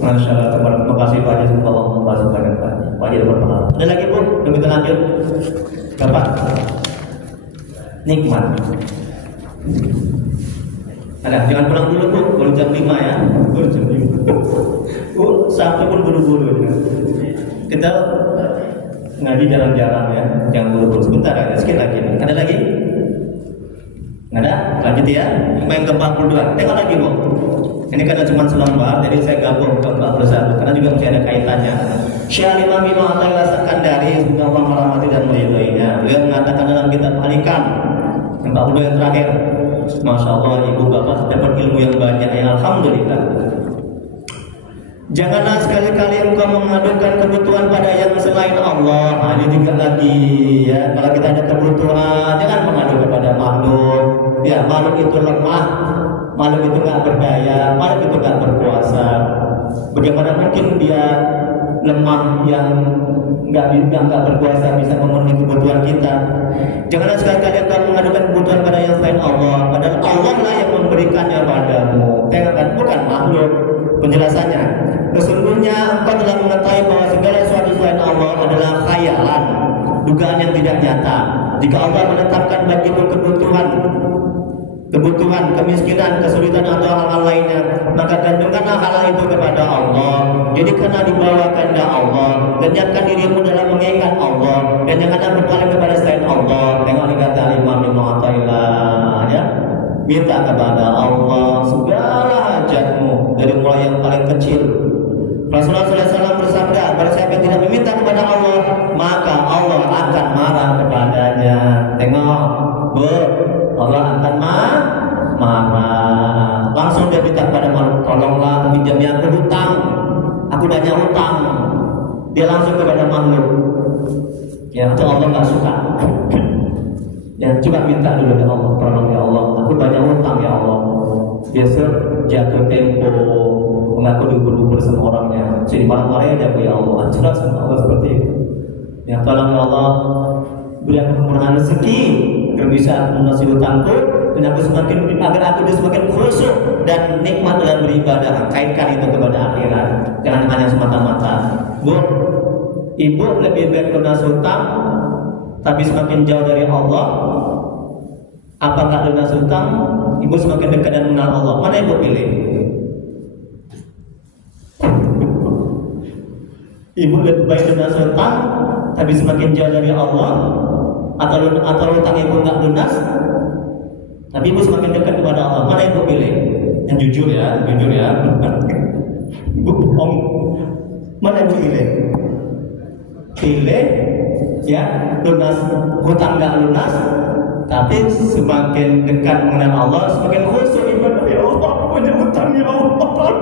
Masya Allah, terima kasih Pak Haji, semoga Allah membalas kepada Pak Haji dapat pahala. Ada lagi Bu, yang kita lanjut. Bapak, nikmat. Ada, jangan pulang dulu Bu, baru jam 5 ya. Baru jam 5. Sabtu pun buru-buru ya. Kita ngaji jarang-jarang ya, jangan buru-buru. Sebentar aja, sedikit lagi. Ada lagi? Nggak ada? Lanjut ya. Yang ke-42. Tengok lagi Bu. Ini karena cuma selembar, jadi saya gabung ke 41 karena juga masih ada kaitannya. Syekh Imam Ibnu Athaillah Sakandari, semoga Allah merahmati dan meridhoinya. Beliau mengatakan dalam kitab Al-Hikam yang 42 yang terakhir. Masya Allah, ibu bapak dapat ilmu yang banyak ya, alhamdulillah. Janganlah sekali-kali engkau mengadukan kebutuhan pada yang selain Allah. Nah, ini juga lagi ya. Kalau kita ada kebutuhan, jangan mengadu kepada makhluk. Ya, makhluk itu lemah, makhluk itu nggak berdaya, makhluk itu nggak berkuasa. Bagaimana mungkin dia lemah yang nggak berkuasa bisa memenuhi kebutuhan kita? Janganlah sekali-kali engkau mengadukan kebutuhan pada yang selain Allah. Padahal Allah lah yang memberikannya padamu. Tengokkan, bukan makhluk. Penjelasannya, sesungguhnya engkau telah mengetahui bahwa segala sesuatu selain Allah adalah khayalan, dugaan yang tidak nyata. Jika Allah menetapkan bagimu kebutuhan, kemiskinan, kesulitan atau hal-hal lainnya, maka gantungkanlah hal itu kepada Allah. Jadi karena dibawa kehendak Allah, lenyapkan dirimu dalam mengingat Allah, dan janganlah berpaling kepada selain Allah. Tengok kata Imam Ibnu Athaillah ya. Minta kepada Allah segala hajatmu dari mulai yang paling kecil. Rasulullah SAW bersabda, barang siapa yang tidak meminta kepada Allah, maka Allah akan marah kepadanya. Tengok, Bu, Allah akan marah. Langsung dia minta kepada makhluk, tolonglah pinjamnya ke hutang. aku banyak hutang, dia langsung kepada makhluk. Ya, itu Allah nggak suka. Ya, coba minta dulu ya Allah, tolong ya Allah, aku banyak hutang ya Allah. Biasa jatuh tempo, mengaku diuber-uber sama orangnya, jadi marah-marah aja ya Allah. Jelas sama Allah seperti itu. Ya, tolong ya Allah, beri aku kemurahan rezeki agar bisa melunasi hutangku, dan aku agar aku semakin khusyuk dan nikmat dalam beribadah. Kaitkan itu kepada akhirat, jangan hanya semata-mata. Bu, ibu lebih baik lunas hutang tapi semakin jauh dari Allah, apakah lunas hutang ibu semakin dekat dan mengenal Allah? Mana ibu pilih? Ibu lebih baik lunas hutang tapi semakin jauh dari Allah, atau hutang ibu nggak lunas tapi ibu semakin dekat kepada Allah? Mana ibu pilih? Yang jujur ya, ibu bohong. Mana ibu pilih? Pilih ya lunas hutang nggak lunas tapi semakin dekat mengenal Allah, semakin khusyuk ibadah. Ya Allah, punya hutang ya Allah.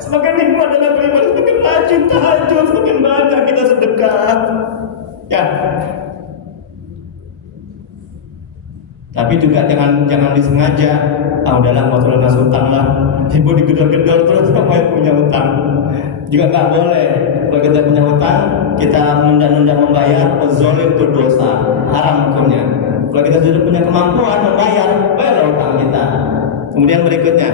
Semakin nikmat dalam beribadah, semakin rajin tahajud, semakin banyak kita sedekah. Ya. Tapi juga jangan disengaja. Udahlah mau lunas hutang lah. Ibu digedor-gedor terus sama yang punya hutang. Juga nggak boleh. Kalau kita punya hutang, kita menunda-nunda membayar, zalim itu dosa, haram hukumnya. Kalau kita sudah punya kemampuan membayar, bayar hutang kita. Kemudian berikutnya,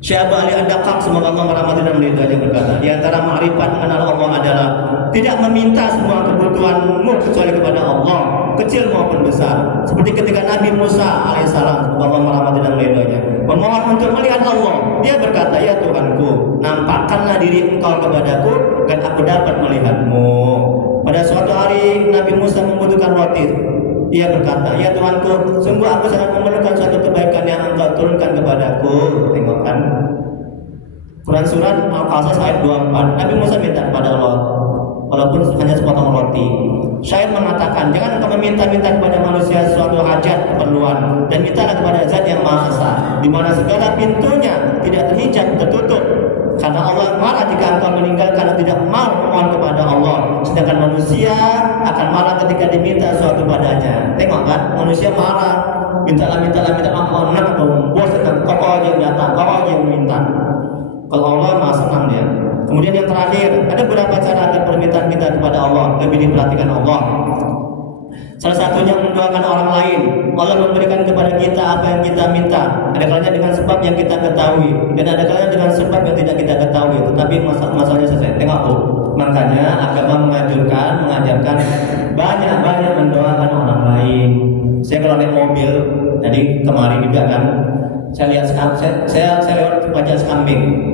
Syekh Ali Ad-Daqqaq semoga Allah merahmati dan meridhoinya berkata, di antara ma'rifat mengenal Allah adalah tidak meminta semua kebutuhanmu kecuali kepada Allah, kecil maupun besar. Seperti ketika Nabi Musa alaihissalam, semoga Allah merahmati dan meridhoinya, memohon untuk melihat Allah. Dia berkata, ya Tuhanku, nampakkanlah diri Engkau kepadaku dan aku dapat melihatmu. Pada suatu hari Nabi Musa membutuhkan roti. Ia berkata, ya Tuhanku, sungguh aku sangat memerlukan suatu kebaikan yang Engkau turunkan kepadaku. Tengok kan, Quran surat Al-Qasas ayat 24. Nabi Musa minta kepada Allah, walaupun hanya sepotong roti. Syair mengatakan, jangan engkau meminta-minta kepada manusia suatu hajat keperluan, dan mintalah kepada Zat yang Maha Esa, di mana segala pintunya tidak terhijab, tertutup. Karena Allah marah jika engkau meninggalkan dan tidak mau memohon kepada Allah. Sedangkan manusia akan marah ketika diminta sesuatu padanya. Tengok kan, manusia marah, minta, nak bosan, kau aja yang datang, kau aja yang minta. Kalau Allah maha senang dia. Kemudian yang terakhir, ada beberapa cara agar permintaan kita kepada Allah lebih diperhatikan Allah. Salah satunya mendoakan orang lain. Allah memberikan kepada kita apa yang kita minta. Ada kalanya dengan sebab yang kita ketahui, dan ada kalanya dengan sebab yang tidak kita ketahui. Tetapi masalahnya selesai. Tengok tuh. Makanya agama mengajarkan banyak mendoakan orang lain. Saya kalau naik mobil, tadi kemarin juga kan, saya lihat saya lewat pajak kambing.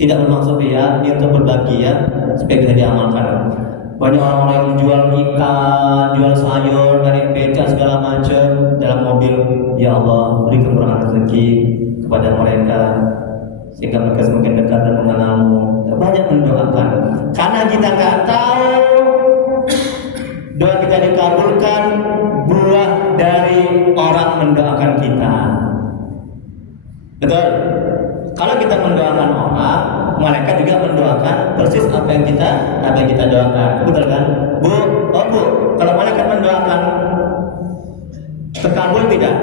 Tidak bermaksud dia untuk berbagi ya, supaya bisa diamalkan. Banyak orang-orang yang jual ikan, jual sayur, narik beca segala macam dalam mobil. Ya Allah, beri kemurahan rezeki kepada mereka sehingga mereka semakin dekat dan mengenalmu. Banyak mendoakan, karena kita nggak tahu doa kita dikabulkan buah dari orang mendoakan kita. Betul? Kalau kita mendoakan orang, malaikat juga mendoakan persis apa yang kita doakan. Betul kan? Bu, kalau malaikat mendoakan terkabul tidak?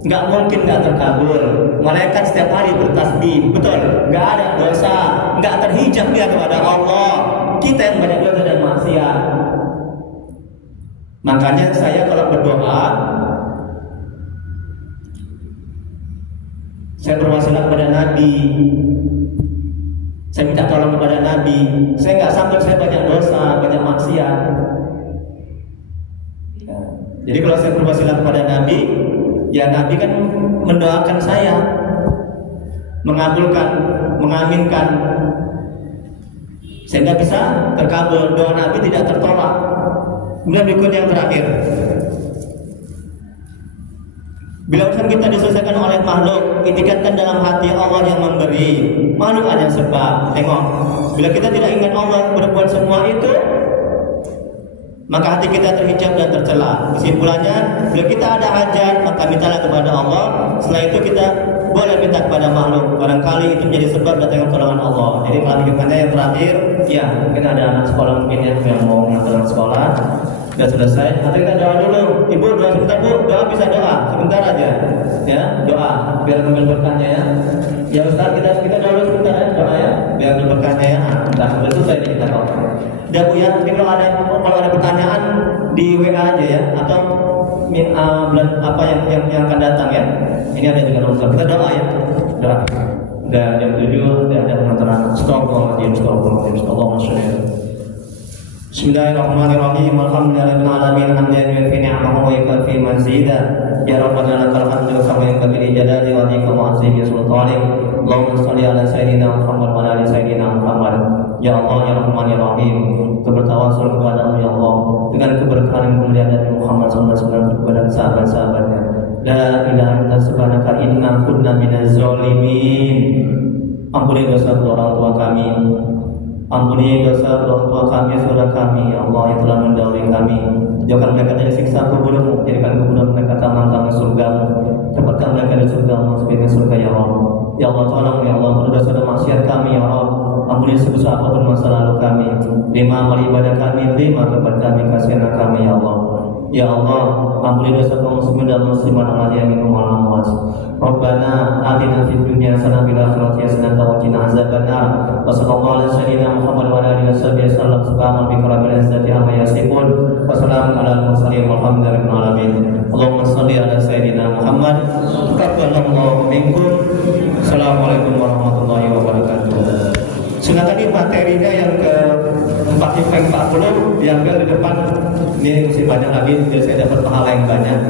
Nggak mungkin nggak terkabul. Malaikat setiap hari bertasbih, betul? Nggak ada dosa, nggak terhijab dia kepada Allah. Kita yang banyak dosa dan maksiat. Makanya saya kalau berdoa, saya berwasilah kepada Nabi. Saya minta tolong kepada Nabi. Saya nggak sampai saya banyak dosa, banyak maksiat. Jadi kalau saya berwasilah kepada Nabi, ya Nabi kan mendoakan saya, mengabulkan, mengaminkan, sehingga bisa terkabul. Doa Nabi tidak tertolak. Kemudian berikut yang terakhir, bila urusan kita diselesaikan oleh makhluk, itikadkan dalam hati Allah yang memberi. Makhluk hanya sebab. Tengok, bila kita tidak ingat Allah berbuat semua itu, maka hati kita terhijab dan tercela. Kesimpulannya, bila kita ada hajat, maka mintalah kepada Allah. Setelah itu kita boleh minta kepada makhluk, barangkali itu menjadi sebab datangnya pertolongan Allah. Jadi kelanjutannya yang terakhir, ya mungkin ada anak sekolah mungkin yang mau mengantar sekolah, sudah selesai. Nanti kita doa dulu. Ibu doa sebentar bu, doa bisa doa sebentar aja, ya doa biar ambil berkahnya ya. Ya Ustaz kita doa dulu sebentar ya, doa ya, biar ambil berkahnya ya. Nah sudah selesai kita doa. Ya bu ya, mungkin kalau ada pertanyaan di WA aja ya, atau bulan apa yang akan datang ya. Ini ada juga nomor kita doa ya, doa. Udah jam 7, ada pengantaran. Astagfirullahaladzim, Bismillahirrahmanirrahim. Alhamdulillahirabbil alamin. Hamdan yu'affi ni'amahu wa yukafi mazida. Ya Rabbana lakal hamdu kama yanbaghi li jalali wajhika wa 'azimi sultanik. Allahumma shalli ala sayyidina Muhammad wa ala ali sayyidina Muhammad. Ya Allah ya Rahman ya Rahim, bertawasul kepada-Mu ya Allah dengan keberkahan dan kemuliaan Nabi Muhammad SAW kepada sahabat-sahabatnya. La ilaha illa subhanaka inna kunna minaz zalimin. Ampuni dosa orang tua kami, ampuni dosa orang tua kami, saudara kami, ya Allah yang telah mendahului kami. Jauhkan mereka dari siksa kubur-Mu, jadikan kubur mereka taman-taman surga-Mu, tempatkan mereka di surga-Mu sebagai surga ya Allah. Ya Allah tolong ya Allah, dosa dan maksiat kami ya Allah. Ampuni sebesar apapun masa lalu kami, lima amal ibadah kami, lima tempat kami, kasihanlah kami ya Allah. Ya Allah, ampuni dosa kaum muslimin dan muslimat al-ahya minhum wal amwat. Rabbana atina fid dunya hasanah wa fil akhirati hasanah wa qina azabannar. Wa sallallahu ala sayyidina Muhammad wa ala alihi wasallam. Subhana rabbika rabbil izzati amma yasifun wa salamun alal mursalin walhamdulillahi rabbil alamin. Allahumma shalli ala sayyidina Muhammad. Taqabbalallahu minkum. Assalamualaikum warahmatullahi wabarakatuh. Sudah tadi materinya yang ke-40 diambil di depan. Ini masih banyak lagi, jadi saya dapat pahala yang banyak.